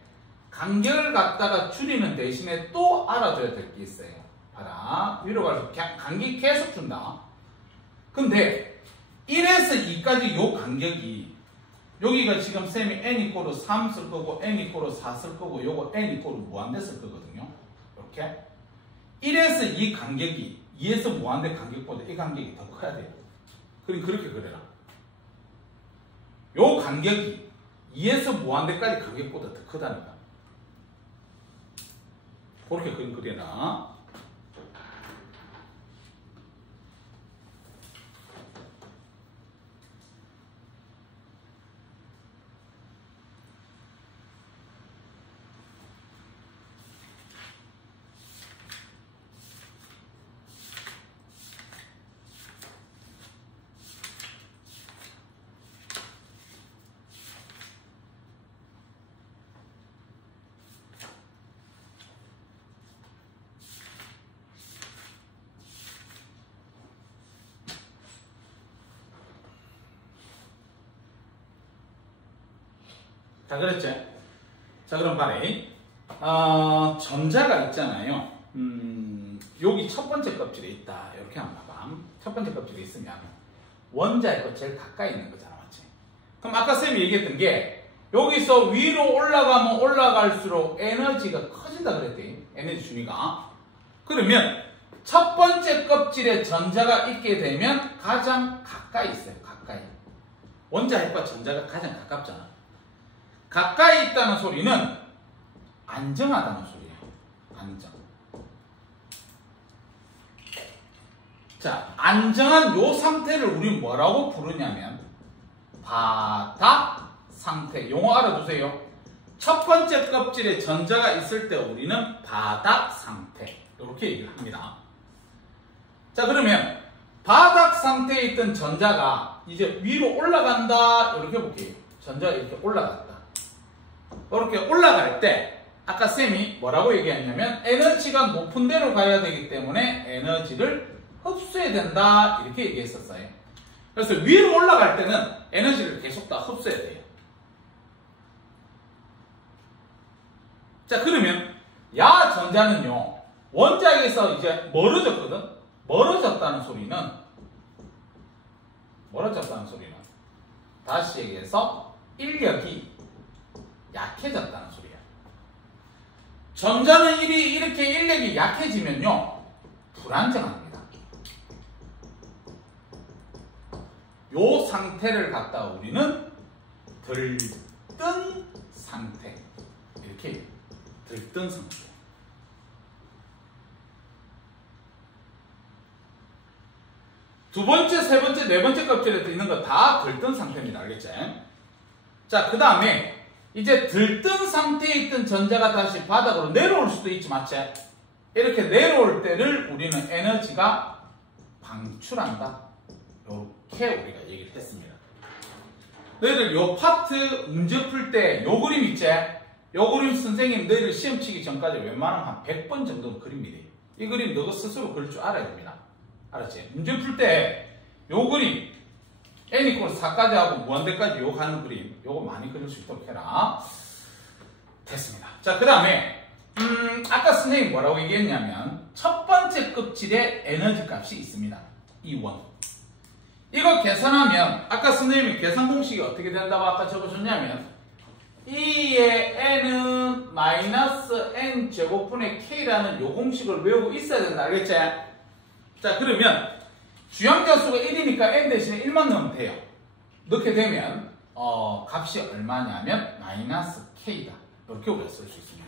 간격을 갖다가 줄이는 대신에 또 알아둬야 될 게 있어요. 봐라. 위로 갈수록 간격 계속 준다. 근데 1에서 2까지 요 간격이 여기가 지금 쌤이 n 이꼬르 3 쓸 거고 n 이꼬르 4 쓸 거고 요거 n 이꼬르 무한대 쓸 거거든요. 이렇게 1에서 2 간격이 2에서 무한대 간격보다 이 간격이 더 커야 돼요. 그럼 그렇게 그려라. 요 간격이 2에서 무한대까지 간격보다 더 크다니까. 그렇게 그림 그려라. 자, 그랬지? 자, 그럼 말해. 전자가 있잖아요. 여기 첫 번째 껍질에 있다. 이렇게 한번 봐봐. 첫 번째 껍질에 있으면 원자의 거 제일 가까이 있는 거잖아, 맞지? 그럼 아까 쌤이 얘기했던 게 여기서 위로 올라가면 올라갈수록 에너지가 커진다 그랬대. 에너지 준위가. 그러면 첫 번째 껍질에 전자가 있게 되면 가장 가까이 있어요. 가까이. 원자핵과 전자가 가장 가깝잖아. 가까이 있다는 소리는 안정하다는 소리예요. 안정. 자, 안정한 요 상태를 우리 뭐라고 부르냐면 바닥 상태. 용어 알아두세요. 첫 번째 껍질에 전자가 있을 때 우리는 바닥 상태. 이렇게 얘기를 합니다. 자, 그러면 바닥 상태에 있던 전자가 이제 위로 올라간다. 이렇게 볼게요. 전자가 이렇게 올라갔다. 이렇게 올라갈 때 아까 쌤이 뭐라고 얘기했냐면 에너지가 높은 데로 가야 되기 때문에 에너지를 흡수해야 된다. 이렇게 얘기했었어요. 그래서 위로 올라갈 때는 에너지를 계속 다 흡수해야 돼요. 자, 그러면 야 전자는요. 원자에서 이제 멀어졌거든. 멀어졌다는 소리는 다시 얘기해서 인력이 약해졌다는 소리야. 전자는 이렇게 인력이 약해지면요. 불안정합니다. 요 상태를 갖다가 우리는 들뜬 상태. 이렇게 들뜬 상태. 두 번째, 세 번째, 네 번째 껍질에 있는 거 다 들뜬 상태입니다. 알겠지? 자, 그 다음에 이제 들뜬 상태에 있던 전자가 다시 바닥으로 내려올 수도 있지, 맞지? 이렇게 내려올 때를 우리는 에너지가 방출한다. 이렇게 우리가 얘기를 했습니다. 너희들 요 파트 문제 풀 때 요 그림 있지? 요 그림 선생님 너희들 시험 치기 전까지 웬만하면 한 100번 정도는 그립니다. 이 그림 너도 스스로 그릴 줄 알아야 됩니다. 알았지? 문제 풀 때 요 그림 n 이퀄 4까지 하고 무한대까지 요 가는 그림 요거 많이 그릴 수 있도록 해라. 됐습니다. 자, 그 다음에 아까 선생님이 뭐라고 얘기했냐면 첫 번째 껍질에 에너지 값이 있습니다. E1. 이거 계산하면 아까 선생님이 계산 공식이 어떻게 된다고 아까 적어줬냐면 E의 N은 마이너스 N 제곱분의 K라는 요 공식을 외우고 있어야 된다. 알겠지? 자, 그러면 주양자수가 1이니까 N 대신에 1만 넣으면 돼요. 넣게 되면 값이 얼마냐면 마이너스 K다. 이렇게 우리가 쓸 수 있습니다.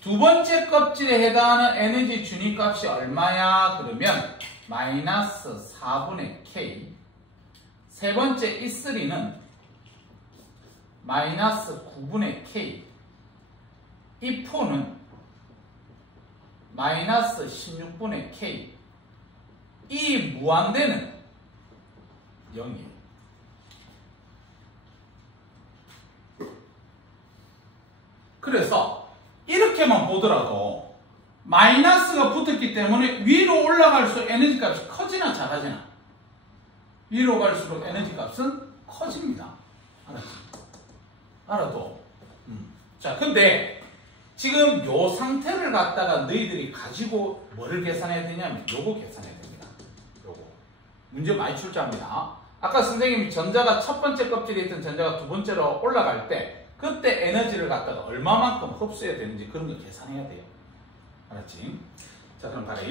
두 번째 껍질에 해당하는 에너지 준위 값이 얼마야? 그러면 마이너스 4분의 K. 세 번째 E3는 마이너스 9분의 K. E4는 마이너스 16분의 K. 이 무한대는 0이에요. 그래서 이렇게만 보더라도 마이너스가 붙었기 때문에 위로 올라갈수록 에너지 값이 커지나 작아지나? 위로 갈수록 에너지 값은 커집니다. 알았지? 알아도. 자, 근데 지금 요 상태를 갖다가 너희들이 가지고 뭐를 계산해야 되냐면 요거 계산해야 됩니다. 요거. 문제 많이 출제합니다. 아까 선생님이 전자가 첫 번째 껍질에 있던 전자가 두 번째로 올라갈 때 그때 에너지를 갖다가 얼마만큼 흡수해야 되는지 그런 거 계산해야 돼요. 알았지? 자, 그럼 가래.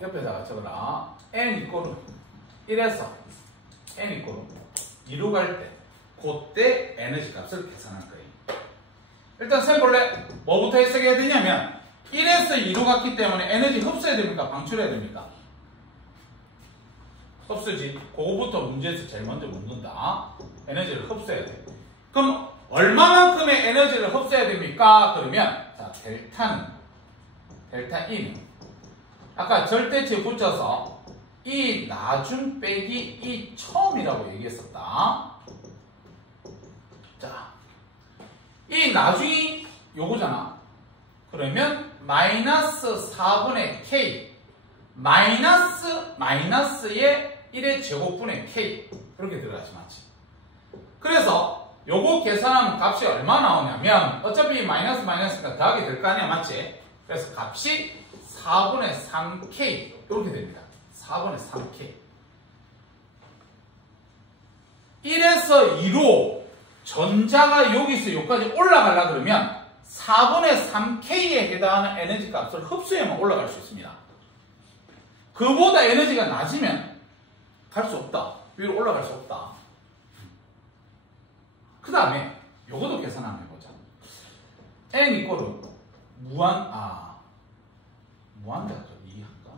옆에다가 적어라. n 이꼬르 1에서 n 이꼬르 2로 갈 때 그때 에너지 값을 계산할 거예요. 일단 쌤 볼래? 뭐부터 해석해야 되냐면 1에서 2로 갔기 때문에 에너지 흡수해야 됩니까? 방출해야 됩니까? 흡수지. 그거부터 문제에서 제일 먼저 묻는다. 에너지를 흡수해야 돼. 그럼 얼마만큼의 에너지를 흡수해야 됩니까? 그러면 자, 델타 E는 아까 절대치에 붙여서 이 나중 빼기 이 처음이라고 얘기했었다. 자, 이 나중이 요거잖아. 그러면 마이너스 4분의 K 마이너스의 1의 제곱분의 K 이렇게 들어가지 맞지? 요거 계산하면 값이 얼마 나오냐면 어차피 마이너스니까 더하게 될 거 아니야, 맞지? 그래서 값이 4분의 3k 이렇게 됩니다. 4분의 3k. 1에서 2로 전자가 여기서 여기까지 올라가려 그러면 4분의 3k에 해당하는 에너지 값을 흡수해야만 올라갈 수 있습니다. 그보다 에너지가 낮으면 갈 수 없다. 위로 올라갈 수 없다. 그 다음에 요것도 계산 한번 해보자. n 이꼬르 무한대죠. 2할까?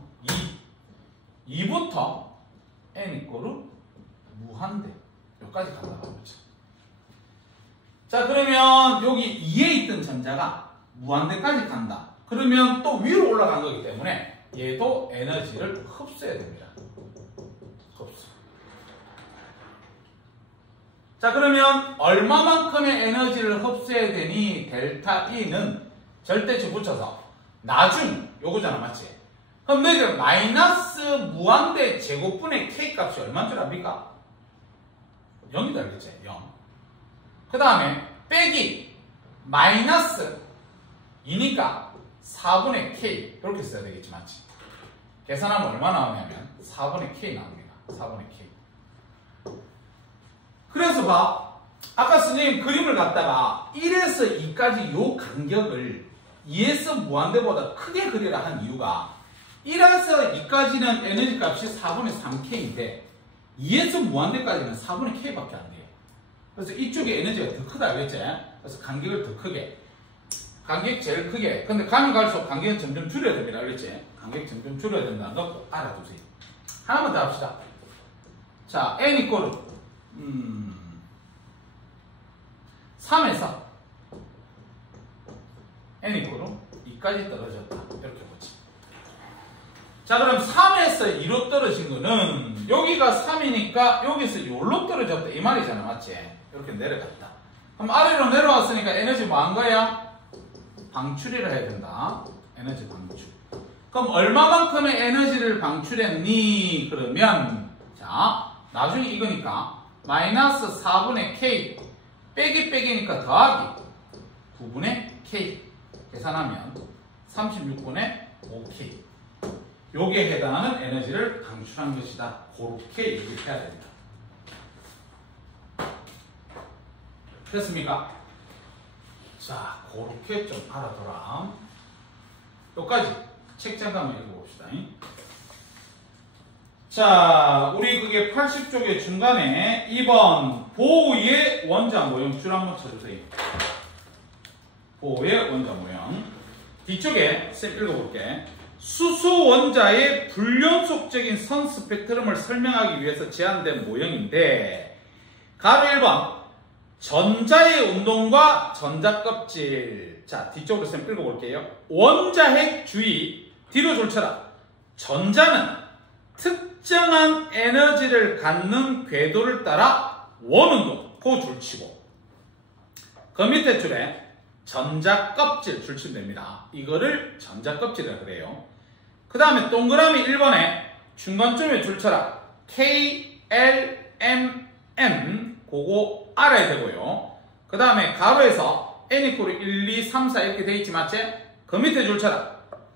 2부터 n 이꼬르 무한대 여기까지 간다고 하죠. 자, 그러면 여기 2에 있던 전자가 무한대까지 간다. 그러면 또 위로 올라간 거기 때문에 얘도 에너지를 흡수해야 됩니다. 흡수. 자, 그러면 얼마만큼의 에너지를 흡수해야 되니 델타 E는 절대치 붙여서 나중 요거잖아, 맞지? 그럼 너희들 마이너스 무한대 제곱분의 K 값이 얼마인 줄 압니까? 0이다, 알겠지? 0. 그 다음에 빼기 마이너스 2니까 4분의 K 이렇게 써야 되겠지, 맞지? 계산하면 얼마 나오냐면 4분의 K 나옵니다. 4분의 K. 그래서 봐. 아까 선생님 그림을 갖다가 1에서 2까지 요 간격을 2에서 무한대보다 크게 그리라 한 이유가 1에서 2까지는 에너지 값이 4분의 3K인데 2에서 무한대까지는 4분의 K밖에 안 돼요. 그래서 이쪽에 에너지가 더 크다, 알겠지? 그래서 간격을 더 크게. 간격 제일 크게. 근데 가면 갈수록 간격은 점점 줄여야 됩니다, 알겠지? 간격 점점 줄여야 된다는 거 꼭 알아두세요. 하나만 더 합시다. 자, n 이꼬르 3에서 n 이꼬르 2까지 떨어졌다. 이렇게 보지. 자, 그럼 3에서 2로 떨어진 거는 여기가 3이니까 여기서 여기로 떨어졌다 이 말이잖아, 맞지? 이렇게 내려갔다. 그럼 아래로 내려왔으니까 에너지 뭐 한 거야? 방출이라 해야 된다. 에너지 방출. 그럼 얼마만큼의 에너지를 방출했니? 그러면 자, 나중에 이거니까 마이너스 4분의 K 빼기 빼기니까 더하기 9분의 K 계산하면 36분의 5K 요게 해당하는 에너지를 방출한 것이다. 그렇게 얘기해야 됩니다. 됐습니까? 자, 그렇게 좀 알아둬라. 여기까지 책장 한번 읽어봅시다. 자, 우리 그게 80쪽의 중간에 2번 보호의 원자 모형 줄 한번 쳐주세요. 보호의 원자 모형. 뒤쪽에 쌤 읽어볼게. 수소 원자의 불연속적인 선 스펙트럼을 설명하기 위해서 제안된 모형인데 가로 1번 전자의 운동과 전자 껍질. 자, 뒤쪽으로 쌤 읽어볼게요. 원자핵 주의 뒤로 줄쳐라. 전자는 특정한 에너지를 갖는 궤도를 따라 원운동 그 줄치고 그 밑에 줄에 전자 껍질 줄치면 됩니다. 이거를 전자 껍질이라 그래요. 그 다음에 동그라미 1번에 중간쯤에 줄쳐라. K, L, M, M 그거 알아야 되고요. 그 다음에 가로에서 N 이퀄 1, 2, 3, 4 이렇게 돼 있지, 맞지? 그 밑에 줄쳐라.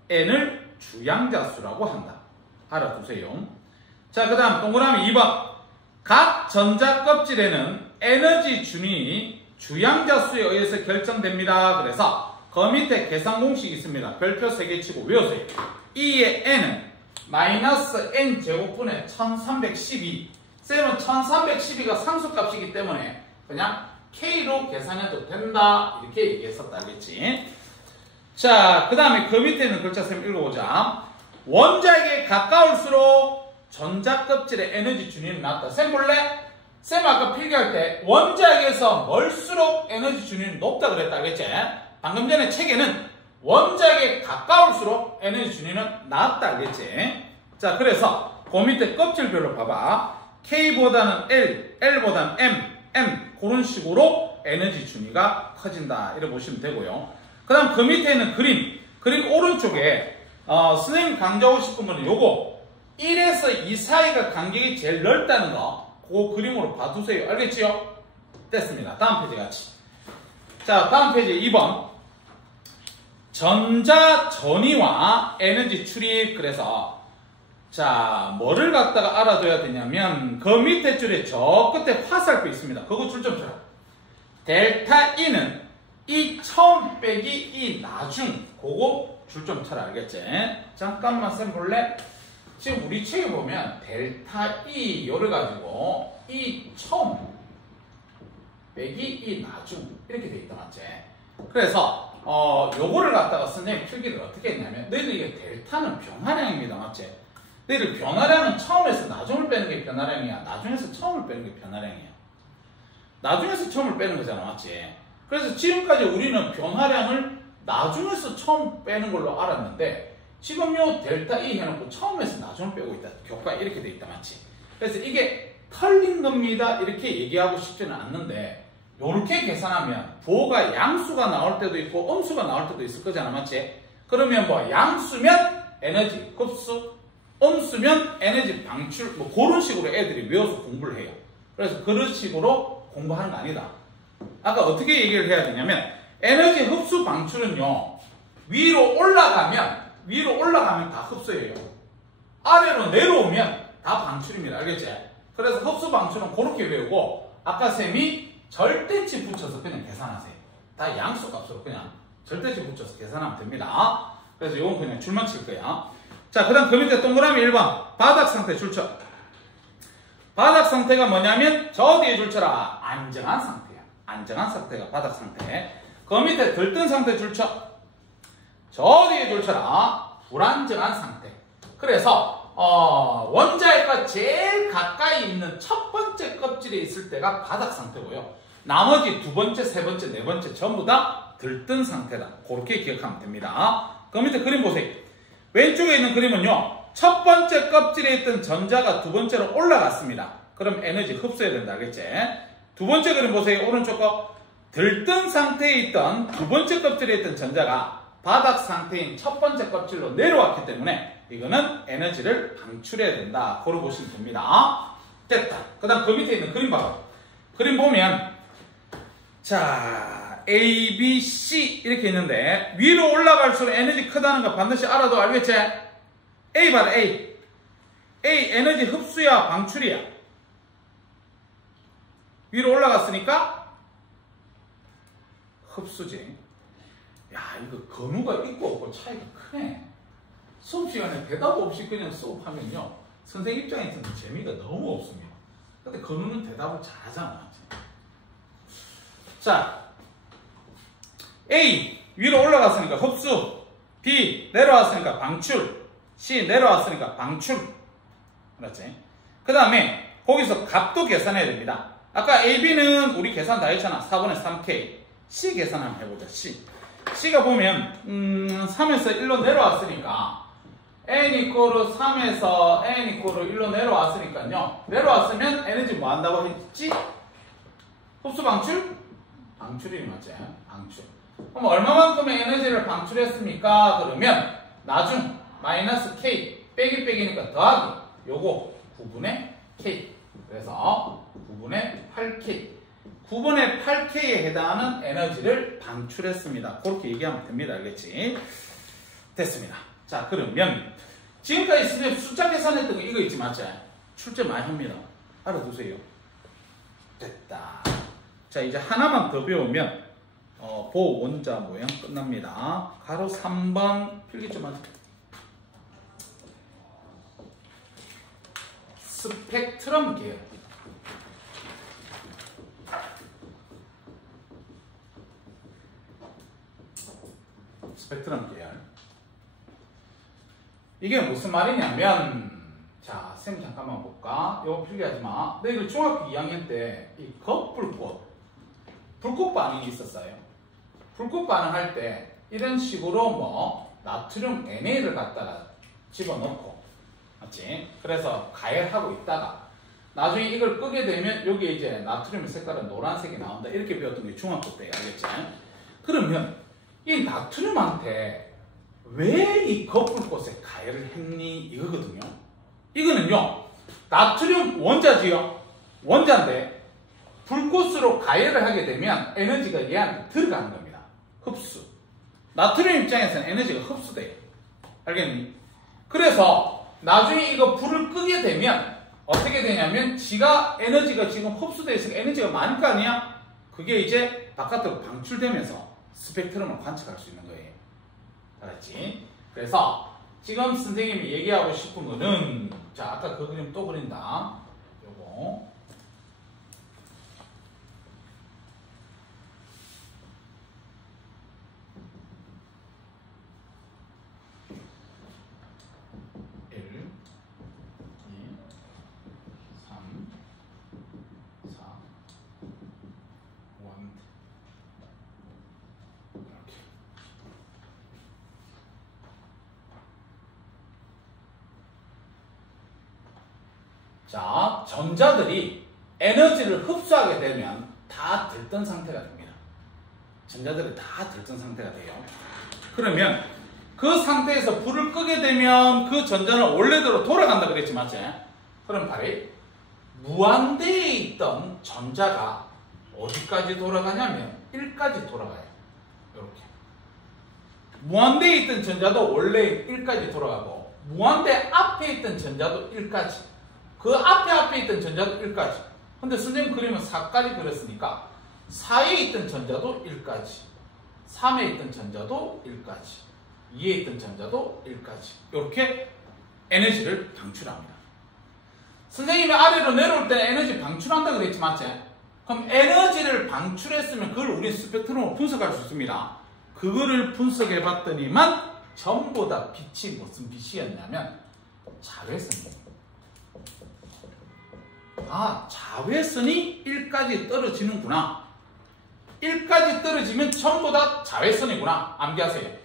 N을 주양자수라고 한다. 알아두세요. 자, 그 다음 동그라미 2번. 각 전자 껍질에는 에너지 준위 주양자수에 의해서 결정됩니다. 그래서 그 밑에 계산 공식이 있습니다. 별표 3개 치고 외우세요. E의 N은 마이너스 N 제곱분의 1312. 쌤은 1312가 상수값이기 때문에 그냥 K로 계산해도 된다. 이렇게 얘기했었다. 알겠지? 자, 그 다음에 그 밑에 있는 글자 쌤 읽어보자. 원자에게 가까울수록 전자 껍질의 에너지 준위는 낮다. 쌤 볼래? 쌤 아까 필기할 때 원자에게서 멀수록 에너지 준위는 높다 그랬다. 알겠지? 방금 전에 책에는 원자에게 가까울수록 에너지 준위는 낮다. 알겠지? 자, 그래서 그 밑에 껍질별로 봐봐. K보다는 L, L보다는 M, M 그런 식으로 에너지 준위가 커진다. 이렇게 보시면 되고요. 그 다음 그 밑에 있는 그림 오른쪽에 선생님 강조하고 싶은 거는 요거 1에서 2 사이가 간격이 제일 넓다는 거 그 그림으로 봐두세요. 알겠지요? 됐습니다. 다음 페이지 같이. 자, 다음 페이지 2번. 전자 전이와 에너지 출입. 그래서 자, 뭐를 갖다가 알아둬야 되냐면 그 밑에 줄에 저 끝에 화살표 있습니다. 그거 줄 좀 쳐라. 델타 E는 이 처음 빼기 이 나중. 그거 줄 좀 쳐라. 알겠지? 잠깐만 쌤 볼래? 지금 우리 책에 보면 델타 E 요를 가지고 이 처음 빼기 이 나중 이렇게 돼 있다. 맞지? 그래서 요거를 갖다가 선생님 필기를 어떻게 했냐면 너희들 이게 델타는 변화량입니다. 맞지? 너희들 변화량은 처음에서 나중을 빼는 게 변화량이야. 나중에서 처음을 빼는 게 변화량이야. 나중에서 처음을 빼는 거잖아. 맞지? 그래서 지금까지 우리는 변화량을 나중에서 처음 빼는 걸로 알았는데 지금 요 델타 E 해놓고 처음에서 나중을 빼고 있다. 교과에 이렇게 돼 있다. 맞지? 그래서 이게 털린 겁니다. 이렇게 얘기하고 싶지는 않는데 이렇게 계산하면 부호가 양수가 나올 때도 있고 음수가 나올 때도 있을 거잖아. 맞지? 그러면 뭐 양수면 에너지 흡수, 음수면 에너지 방출, 뭐 그런 식으로 애들이 외워서 공부를 해요. 그래서 그런 식으로 공부하는 거 아니다. 아까 어떻게 얘기를 해야 되냐면 에너지 흡수 방출은요 위로 올라가면 다 흡수예요. 아래로 내려오면 다 방출입니다. 알겠지? 그래서 흡수 방출은 그렇게 외우고 아까 쌤이 절대치 붙여서 그냥 계산하세요. 다 양수 값으로 그냥 절대치 붙여서 계산하면 됩니다. 그래서 이건 그냥 줄만 칠 거야. 자, 그 다음 그 밑에 동그라미 1번 바닥 상태 줄쳐. 바닥 상태가 뭐냐면 저 뒤에 줄쳐라. 안정한 상태야. 안정한 상태가 바닥 상태. 그 밑에 들뜬 상태 줄쳐. 저 뒤에 줄쳐라. 불안정한 상태. 그래서 원자핵과 제일 가까이 있는 첫 번째 껍질에 있을 때가 바닥 상태고요. 나머지 두 번째, 세 번째, 네 번째 전부 다 들뜬 상태다. 그렇게 기억하면 됩니다. 그 밑에 그림 보세요. 왼쪽에 있는 그림은요. 첫 번째 껍질에 있던 전자가 두 번째로 올라갔습니다. 그럼 에너지 흡수해야 된다. 알겠지? 두 번째 그림 보세요. 오른쪽 거. 들뜬 상태에 있던 두 번째 껍질에 있던 전자가 바닥 상태인 첫 번째 껍질로 내려왔기 때문에 이거는 에너지를 방출해야 된다. 그걸 보시면 됩니다. 됐다. 그 다음 그 밑에 있는 그림 봐봐. 그림 보면 자 A, B, C 이렇게 있는데 위로 올라갈수록 에너지 크다는 거 반드시 알아도 알겠지? A 봐라. A 에너지 흡수야 방출이야? 위로 올라갔으니까 흡수지. 야 이거 건우가 있고 없고 차이가 크네. 수업 시간에 대답 없이 그냥 수업하면요 선생님 입장에서는 재미가 너무 없습니다. 근데 건우는 대답을 잘하잖아. 자 A 위로 올라갔으니까 흡수, B 내려왔으니까 방출, C 내려왔으니까 방출. 그렇지? 그 다음에 거기서 값도 계산해야 됩니다. 아까 A, B는 우리 계산 다 했잖아. 4분의 3K. C 계산 한번 해보자. C가 보면 3에서 1로 내려왔으니까 n 이꼬르 3에서 n 이꼬르 1로 내려왔으니까요. 내려왔으면 에너지 뭐 한다고 했지? 흡수 방출? 방출이 맞지? 방출. 그럼 얼마만큼의 에너지를 방출했습니까? 그러면 나중 마이너스 k 빼기니까 더하기 요거 9분의 k. 그래서 9분의 8k. 9분의 8k에 해당하는 에너지를 방출했습니다. 그렇게 얘기하면 됩니다. 알겠지? 됐습니다. 자, 그러면 지금까지 선생님 숫자 계산했던 거 이거 있지 맞지? 출제 많이 합니다. 알아두세요. 됐다. 자, 이제 하나만 더 배우면 보원자 모양 끝납니다. 가로 3번 필기 좀 하세요. 스펙트럼 계열. 스펙트럼 계열. 이게 무슨 말이냐면, 자, 쌤 잠깐만 볼까? 이거 필기하지 마. 너희들 중학교 2학년 때 이 불꽃 반응이 있었어요. 불꽃 반응할 때 이런 식으로 뭐 나트륨 NA를 갖다가 집어넣고, 맞지? 그래서 가열하고 있다가 나중에 이걸 끄게 되면 여기에 이제 나트륨의 색깔은 노란색이 나온다. 이렇게 배웠던 게 중학교 때 알겠지? 그러면 이 나트륨한테 왜 이 거풀꽃에 가열을 했니? 이거거든요. 이거는요, 나트륨 원자지요. 원자인데 불꽃으로 가열을 하게 되면 에너지가 얘한테 들어가는 겁니다. 흡수. 나트륨 입장에서는 에너지가 흡수돼요. 알겠니? 그래서 나중에 이거 불을 끄게 되면 어떻게 되냐면 지가 에너지가 지금 흡수되어 있으니까 에너지가 많을 거 아니야? 그게 이제 바깥으로 방출되면서 스펙트럼을 관측할 수 있는 거예요. 알았지? 그래서 지금 선생님이 얘기하고 싶은 거는 자 아까 그 그림 또 그린다. 요거 자, 전자들이 에너지를 흡수하게 되면 다 들뜬 상태가 됩니다. 전자들이 다 들뜬 상태가 돼요. 그러면 그 상태에서 불을 끄게 되면 그 전자는 원래대로 돌아간다 그랬지, 맞지? 그럼 바로 무한대에 있던 전자가 어디까지 돌아가냐면 1까지 돌아가요. 이렇게. 무한대에 있던 전자도 원래 1까지 돌아가고 무한대 앞에 있던 전자도 1까지. 그 앞에 있던 전자도 1까지. 근데 선생님 그림은 4까지 그렸으니까 4에 있던 전자도 1까지. 3에 있던 전자도 1까지. 2에 있던 전자도 1까지. 이렇게 에너지를 방출합니다. 선생님이 아래로 내려올 때는 에너지 방출한다 그랬지, 맞지? 그럼 에너지를 방출했으면 그걸 우리 스펙트럼으로 분석할 수 있습니다. 그거를 분석해 봤더니만 전부 다 빛이 무슨 빛이었냐면 자외선이에요. 아, 자외선이 1까지 떨어지는구나. 1까지 떨어지면 전부 다 자외선이구나. 암기하세요.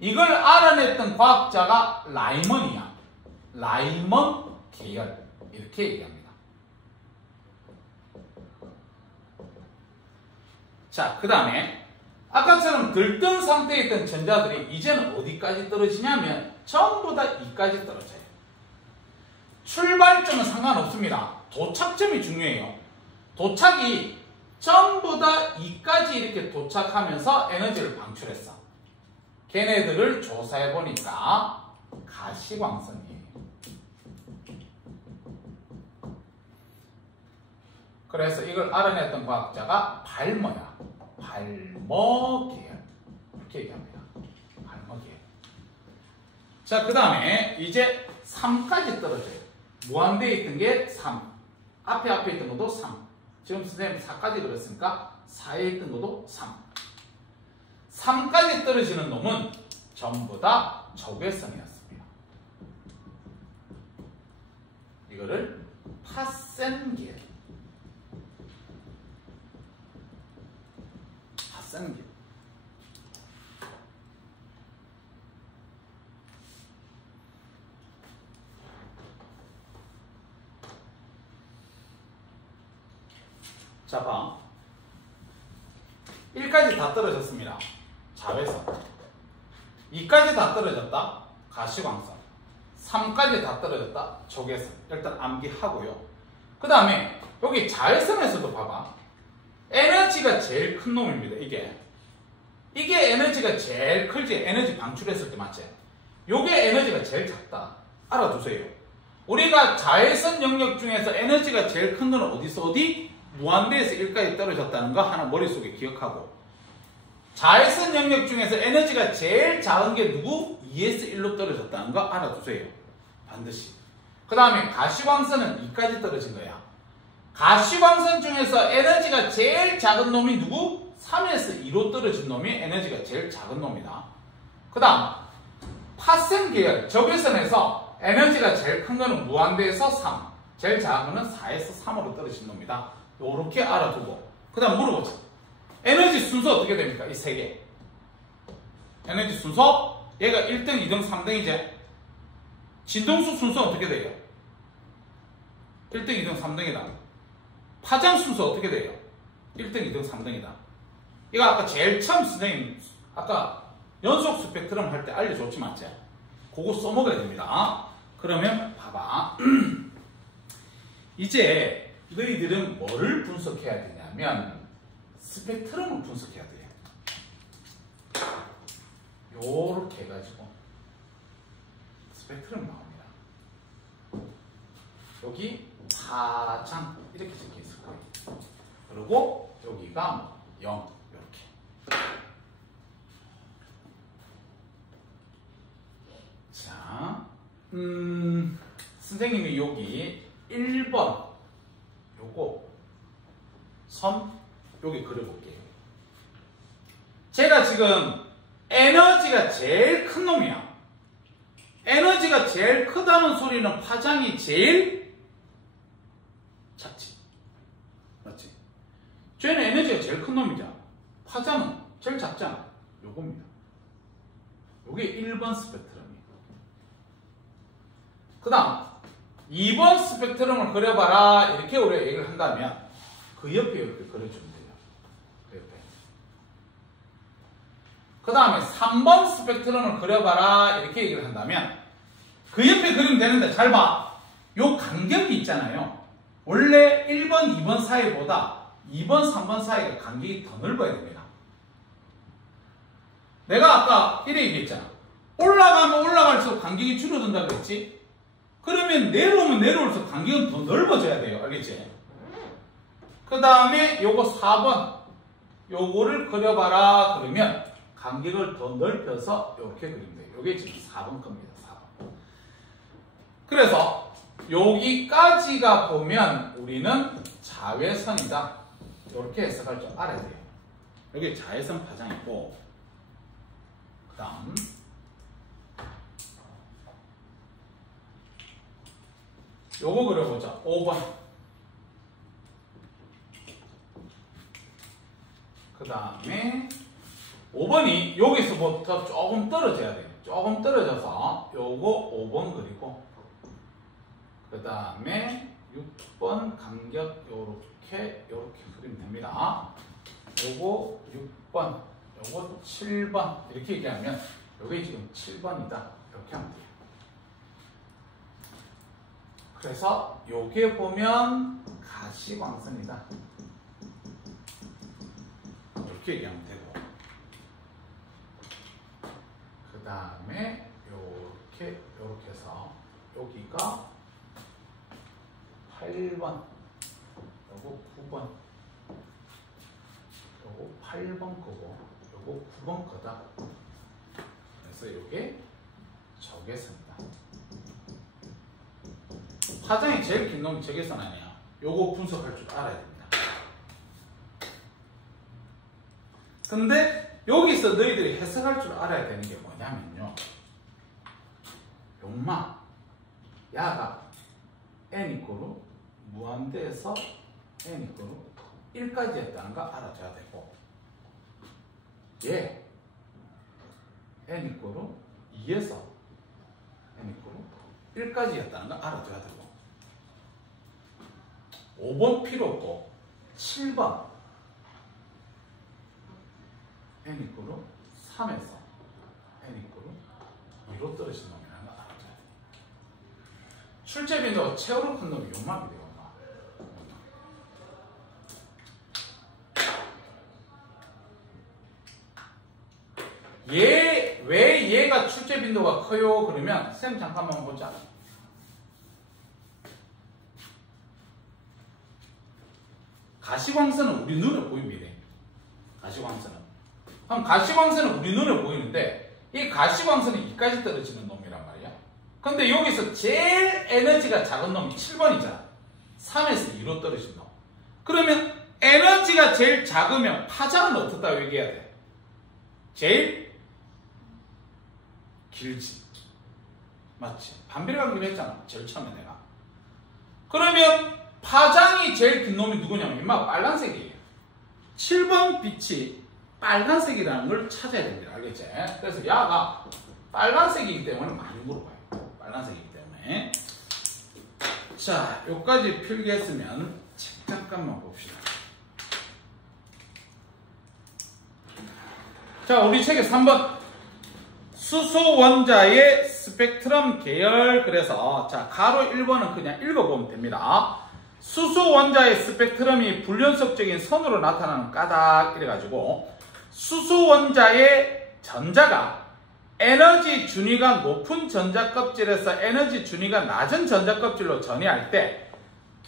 이걸 알아냈던 과학자가 라이먼이야. 라이먼 계열. 이렇게 얘기합니다. 자, 그 다음에 아까처럼 들뜬 상태에 있던 전자들이 이제는 어디까지 떨어지냐면 전부 다 2까지 떨어져요. 출발점은 상관없습니다. 도착점이 중요해요. 도착이 전부 다 2까지 이렇게 도착하면서 에너지를 방출했어. 걔네들을 조사해 보니까 가시광선이에요. 그래서 이걸 알아냈던 과학자가 발머야. 발머 계열. 이렇게 얘기합니다. 발머 계열. 자, 그 다음에 이제 3까지 떨어져요. 무한대에 있던 게 3. 앞에 있던 것도 3. 지금 선생님 4까지 그렸으니까 4에 있던 것도 3. 3까지 떨어지는 놈은 전부 다 적외선이었습니다. 이거를 파센계열. 파센계열. 자, 봐. 1까지 다 떨어졌습니다. 자외선. 2까지 다 떨어졌다. 가시광선. 3까지 다 떨어졌다. 적외선. 일단 암기하고요. 그 다음에 여기 자외선에서도 봐봐. 에너지가 제일 큰 놈입니다. 이게 에너지가 제일 클지. 에너지 방출했을 때 맞지? 요게 에너지가 제일 작다. 알아두세요. 우리가 자외선 영역 중에서 에너지가 제일 큰 거는 어디? 무한대에서 1까지 떨어졌다는 거 하나 머릿속에 기억하고, 자외선 영역 중에서 에너지가 제일 작은 게 누구? 2에서 1로 떨어졌다는 거 알아두세요. 반드시. 그 다음에 가시광선은 2까지 떨어진 거야. 가시광선 중에서 에너지가 제일 작은 놈이 누구? 3에서 2로 떨어진 놈이 에너지가 제일 작은 놈이다. 그 다음 파센 계열 적외선에서 에너지가 제일 큰 거는 무한대에서 3, 제일 작은 거는 4에서 3으로 떨어진 놈이다. 요렇게 알아두고, 그 다음 물어보자. 에너지 순서 어떻게 됩니까? 이 세 개. 에너지 순서, 얘가 1등, 2등, 3등이제. 진동수 순서 어떻게 돼요? 1등, 2등, 3등이다. 파장 순서 어떻게 돼요? 1등, 2등, 3등이다. 이거 아까 제일 처음 선생님, 아까 연속 스펙트럼 할 때 알려줬지, 맞지? 그거 써먹어야 됩니다. 그러면 봐봐. 이제 너희들은 뭐를 분석해야 되냐면 스펙트럼을 분석해야 돼요. 요렇게 해가지고 스펙트럼 나옵니다. 여기 파장 이렇게 적혀 있을 거예요. 그리고 여기가 0 이렇게. 자, 선생님이 여기 1번 요거 선 여기 그려볼게요. 제가 지금 에너지가 제일 큰 놈이야. 에너지가 제일 크다는 소리는 파장이 제일 작지. 맞지? 쟤는 에너지가 제일 큰 놈이잖아. 파장은 제일 작잖아. 요겁니다. 요게 1번 스펙트럼이에요. 그 다음 2번 스펙트럼을 그려봐라 이렇게 우리가 얘기를 한다면 그 옆에 이렇게 그려주면 돼요. 그 옆에. 그 다음에 3번 스펙트럼을 그려봐라 이렇게 얘기를 한다면 그 옆에 그리면 되는데 잘 봐. 요 간격이 있잖아요. 원래 1번, 2번 사이보다 2번, 3번 사이가 간격이 더 넓어야 됩니다. 내가 아까 이래 얘기했잖아. 올라가면 올라갈수록 간격이 줄어든다고 그랬지? 그러면 내려오면 내려올수록 간격은 더 넓어져야 돼요. 알겠지? 그 다음에 요거 4번 요거를 그려봐라 그러면 간격을 더 넓혀서 이렇게 그리면 돼요. 요게 지금 4번 겁니다. 4번. 그래서 여기까지가 보면 우리는 자외선이다. 이렇게 해석할 줄 알아야 돼요. 여기 자외선 파장이고 그 다음 요거 그려보자. 5번. 그 다음에 5번이 여기서부터 조금 떨어져야 돼요. 조금 떨어져서 요거 5번 그리고 그 다음에 6번 간격 요렇게 그리면 됩니다. 요거 6번 요거 7번 이렇게 얘기하면 요게 지금 7번이다. 이렇게 하면 돼요. 그래서 요게 보면 가시광선이다. 이렇게 얘기하면 되고 그 다음에 요렇게 해서 여기가 8번 요거 9번 요거 8번 거고 요거 9번 거다. 그래서 요게 적외선이다. 파장이 제일 긴 놈이 적외선 아니야. 요거 분석할 줄 알아야 됩니다. 근데 여기서 너희들이 해석할 줄 알아야 되는 게 뭐냐면요. 용마 야가 n 이꼬로 무한대에서 n 이꼬로 1까지 했다는 거 알아줘야 되고 얘 n 이꼬로 2에서 n 이꼬로 1까지 했다는 거 알아줘야 되고 5번 필요 없고 7번 n 이꼬로 3에서 n 이꼬로 2로 떨어진 놈이라는 거 알아줘야 돼. 출제 빈도가 최고로 큰 놈이 요만이 돼요. 왜 얘가 출제 빈도가 커요? 그러면 쌤 잠깐만 보자. 가시광선은 우리 눈에 보입니다. 가시광선은. 그럼 가시광선은 우리 눈에 보이는데 이 가시광선이 이까지 떨어지는 놈이란 말이야. 근데 여기서 제일 에너지가 작은 놈이 7번이잖아. 3에서 2로 떨어진 놈. 그러면 에너지가 제일 작으면 파장은 어떻다고 얘기해야 돼? 제일 길지. 맞지? 반비례관계를 했잖아. 제일 처음에 내가. 그러면 파장이 제일 긴 놈이 누구냐면 임마 빨간색이에요. 7번 빛이 빨간색이라는 걸 찾아야 됩니다. 알겠지? 그래서 야가 빨간색이기 때문에 많이 물어봐요. 빨간색이기 때문에. 자, 여기까지 필기했으면 책 잠깐만 봅시다. 자, 우리 책의 3번. 수소 원자의 스펙트럼 계열. 그래서 자, 가로 1번은 그냥 읽어보면 됩니다. 수소 원자의 스펙트럼이 불연속적인 선으로 나타나는 까닭 이래가지고 수소 원자의 전자가 에너지 준위가 높은 전자 껍질에서 에너지 준위가 낮은 전자 껍질로 전이할 때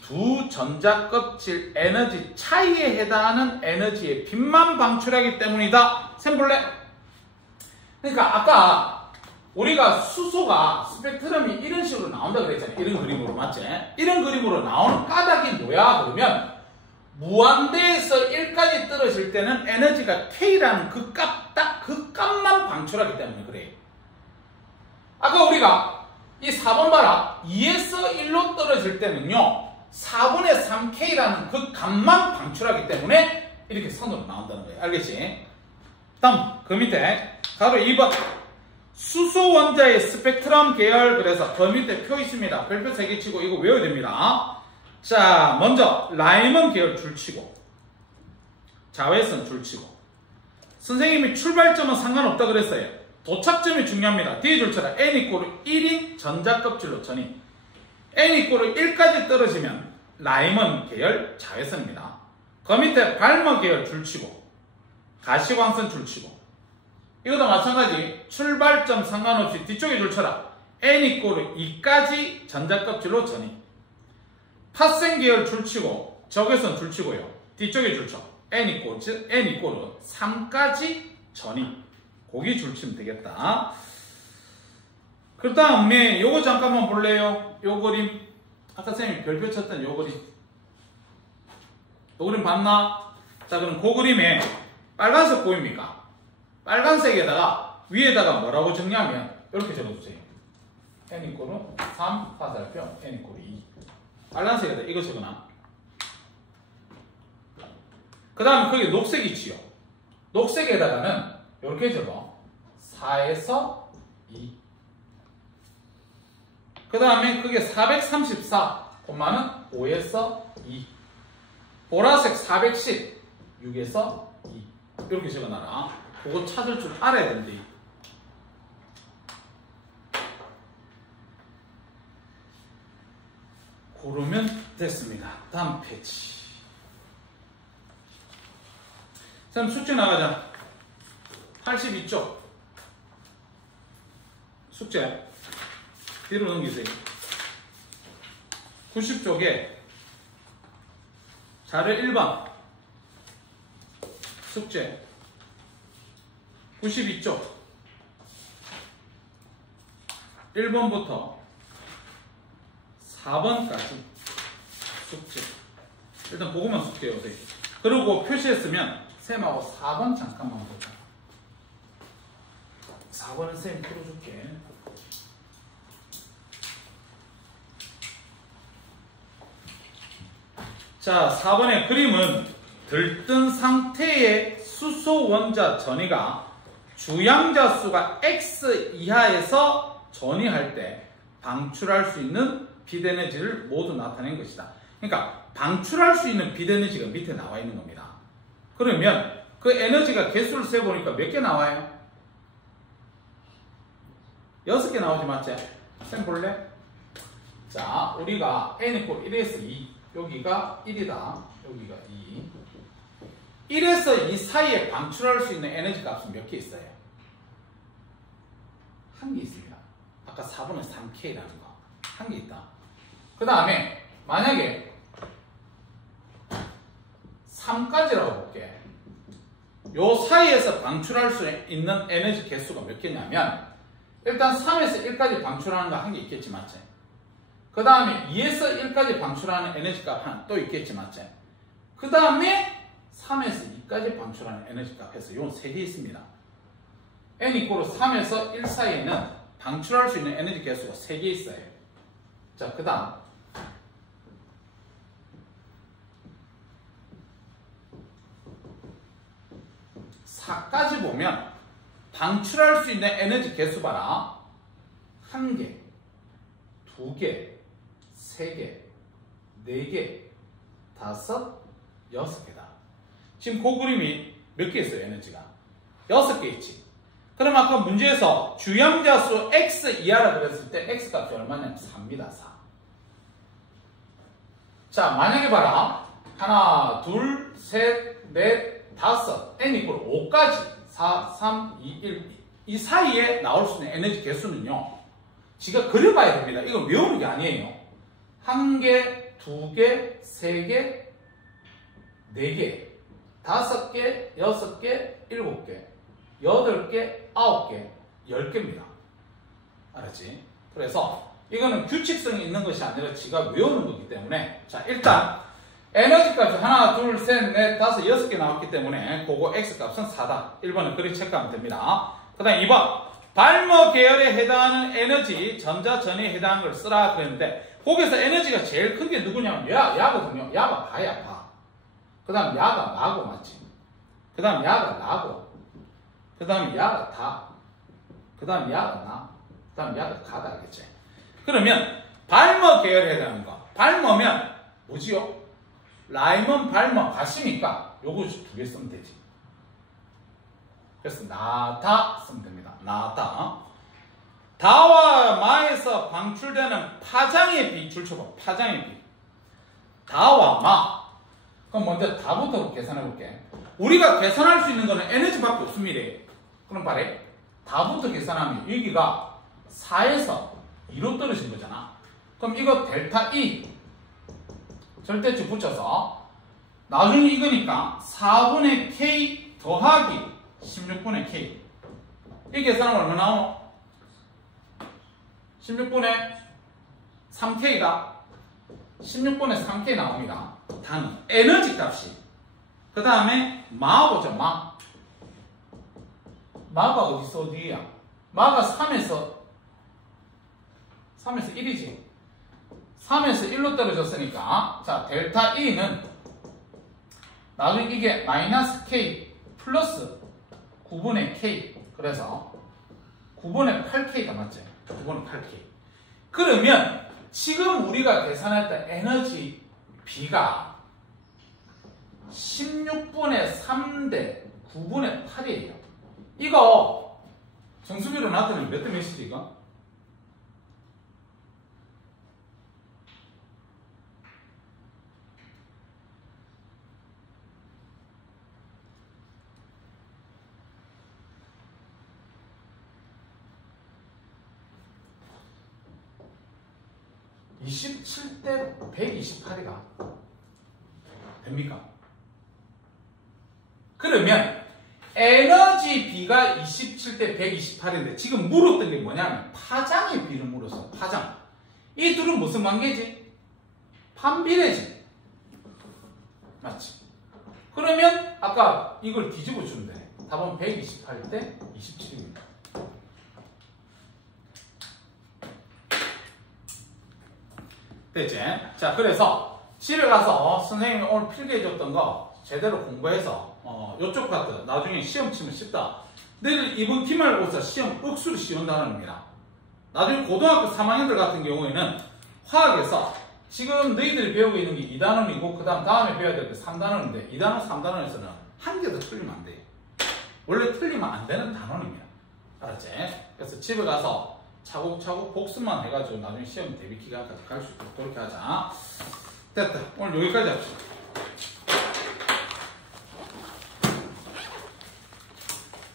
두 전자 껍질 에너지 차이에 해당하는 에너지의 빛만 방출하기 때문이다. 셈 볼래? 그러니까 아까 우리가 수소가 스펙트럼이 이런 식으로 나온다 그랬잖아요. 이런 그림으로 맞지? 이런 그림으로 나오는 까닭이 뭐야? 그러면 무한대에서 1까지 떨어질 때는 에너지가 K라는 그 값, 딱 그 값만 방출하기 때문에 그래. 아까 우리가 이 4번 봐라. 2에서 1로 떨어질 때는요. 4분의 3K라는 그 값만 방출하기 때문에 이렇게 선으로 나온다는 거예요. 알겠지? 다음 그 밑에 가로 2번 수소 원자의 스펙트럼 계열. 그래서 그 밑에 표 있습니다. 별표 3개 치고 이거 외워야 됩니다. 자, 먼저 라이먼 계열 줄치고 자외선 줄치고 선생님이 출발점은 상관없다 그랬어요. 도착점이 중요합니다. 뒤에 줄처럼 n=1인 전자껍질로 전이 n=1까지 떨어지면 라이먼 계열 자외선입니다. 그 밑에 발머 계열 줄치고 가시광선 줄치고 이것도 마찬가지 출발점 상관없이 뒤쪽에 줄쳐라 n=2까지 전자껍질로 전이 파생 계열 줄치고 적외선 줄치고요. 뒤쪽에 줄쳐 n=3까지 전이 고기 줄치면 되겠다. 그 다음에 요거 잠깐만 볼래요? 요 그림 아까 선생님이 별표 쳤던 요 그림 요 그림 봤나? 자 그럼 그 그림에 빨간색 보입니까? 빨간색에다가 위에다가 뭐라고 정리하면 이렇게 적어주세요. n=3 화살표 n=2 빨간색에다 이거 적어놔. 그 다음에 거기 녹색이 있지요. 녹색에다가는 이렇게 적어 4에서 2 그 다음에 그게 434 콤마는 5에서 2 보라색 410 6에서 2 이렇게 적어놔라. 그거 찾을 줄 알아야 된대. 그러면 됐습니다. 다음 페이지. 그럼 숙제 나가자. 82쪽 숙제 뒤로 넘기세요. 90쪽에 자료 1번 숙제 92쪽 1번부터 4번까지 숙제. 일단 그거만 숙제해보세요. 그리고 표시했으면 쌤하고 4번 잠깐만 보자. 4번은 쌤이 풀어줄게. 자, 4번의 그림은 들뜬 상태의 수소 원자 전이가 주양자 수가 X 이하에서 전이할 때 방출할 수 있는 빛에너지를 모두 나타낸 것이다. 그러니까 방출할 수 있는 빛에너지가 밑에 나와 있는 겁니다. 그러면 그 에너지가 개수를 세보니까 몇 개 나와요? 6개 나오지 맞지? 쌤 볼래? 자, 우리가 n=1에서 2 여기가 1이다. 여기가 2 1에서 2 사이에 방출할 수 있는 에너지 값은 몇 개 있어요? 한 개 있습니다. 아까 4분의 3K라는 거 한 개 있다. 그 다음에 만약에 3까지라고 볼게. 요 사이에서 방출할 수 있는 에너지 개수가 몇 개냐면 일단 3에서 1까지 방출하는 거 한 개 있겠지 맞지? 그 다음에 2에서 1까지 방출하는 에너지 값 하나 또 있겠지 맞지? 그 다음에 3에서 2까지 방출하는 에너지 값 해서 요 3개 있습니다. n=3에서 1 사이에는 방출할 수 있는 에너지 개수가 3개 있어요. 자, 그 다음 4까지 보면 방출할 수 있는 에너지 개수 봐라. 1개, 2개, 3개, 4개, 5, 6개다. 지금 그 그림이 몇 개 있어요, 에너지가? 6개 있지. 그럼 아까 문제에서 주양자 수 X 이하라 그랬을 때 X 값이 얼마냐면 4입니다, 4. 자, 만약에 봐라. 하나, 둘, 셋, 넷, 다섯, n 이퀄 5까지 4, 3, 2, 1. 이 사이에 나올 수 있는 에너지 개수는요. 지가 그려봐야 됩니다. 이거 외우는 게 아니에요. 한 개, 두 개, 세 개, 네 개, 다섯 개, 여섯 개, 일곱 개, 여덟 개, 아홉 개, 10개입니다. 알았지? 그래서 이거는 규칙성이 있는 것이 아니라 지가 외우는 거기 때문에 자, 일단 에너지 값이 하나, 둘, 셋, 넷, 다섯, 여섯 개 나왔기 때문에 그거 X 값은 4다. 1번은 그렇게 체크하면 됩니다. 그 다음 2번 발머 계열에 해당하는 에너지 전자전에 해당하는 걸 쓰라 그랬는데 거기서 에너지가 제일 큰 게 누구냐면 야거든요. 야가 바야 바. 그 다음 야가 마고 맞지? 그 다음 야가 나고 그 다음 야가 다. 그 다음 야가 나. 그 다음 야가 가다 알겠지? 그러면 발머 계열에 해당하는 거. 발머면 뭐지요? 라임은 발머 가시니까 요거 두 개 쓰면 되지. 그래서 나다 쓰면 됩니다. 나다. 다와 마에서 방출되는 파장의 비 줄쳐봐. 파장의 비. 다와 마. 그럼 먼저 다부터 계산해 볼게. 우리가 계산할 수 있는 거는 에너지밖에 없습니다. 그럼 봐래. 다부터 계산하면 여기가 4에서 2로 떨어진 거잖아. 그럼 이거 델타 E 절대치 붙여서 나중에 이거니까 4분의 K 더하기 16분의 K. 이 계산은 얼마 나오노? 16분의 3K가 16분의 3K 나옵니다. 단위 에너지 값이. 그 다음에 마 보자. 마가 어디서 어디야? 마가 3에서 1이지. 3에서 1로 떨어졌으니까 자 델타 E는 나중에 이게 마이너스 K 플러스 9분의 K. 그래서 9분의 8K가 맞죠? 9분의 8K. 그러면 지금 우리가 계산했던 에너지 B가 16분의 3대 9분의 8이에요. 이거 정수비로 나타내면 몇 대 몇이지 이거? (27대 128이가) 됩니까? 그러면 에너지 B가 27대 128인데 지금 물었던 게 뭐냐면 파장의 B를 물었어. 파장. 이 둘은 무슨 관계지? 반비례지. 맞지? 그러면 아까 이걸 뒤집어 주면 돼. 답은 128대 27입니다. 됐지? 자, 그래서 집에 가서 선생님이 오늘 필기해줬던 거 제대로 공부해서 요쪽 파트 나중에 시험 치면 쉽다. 내일 이번 기말고사 시험 억수로 쉬운 단원입니다. 나중에 고등학교 3학년들 같은 경우에는 화학에서 지금 너희들이 배우고 있는 게 2단원이고 그 다음에 배워야 될 게 3단원인데 2단원, 3단원에서는 한 개도 틀리면 안 돼요. 원래 틀리면 안 되는 단원입니다. 알았지? 그래서 집에 가서 차곡차곡 복습만 해가지고 나중에 시험 대비 기간까지 갈 수 있도록 그렇게 하자. 됐다. 오늘 여기까지 합시다.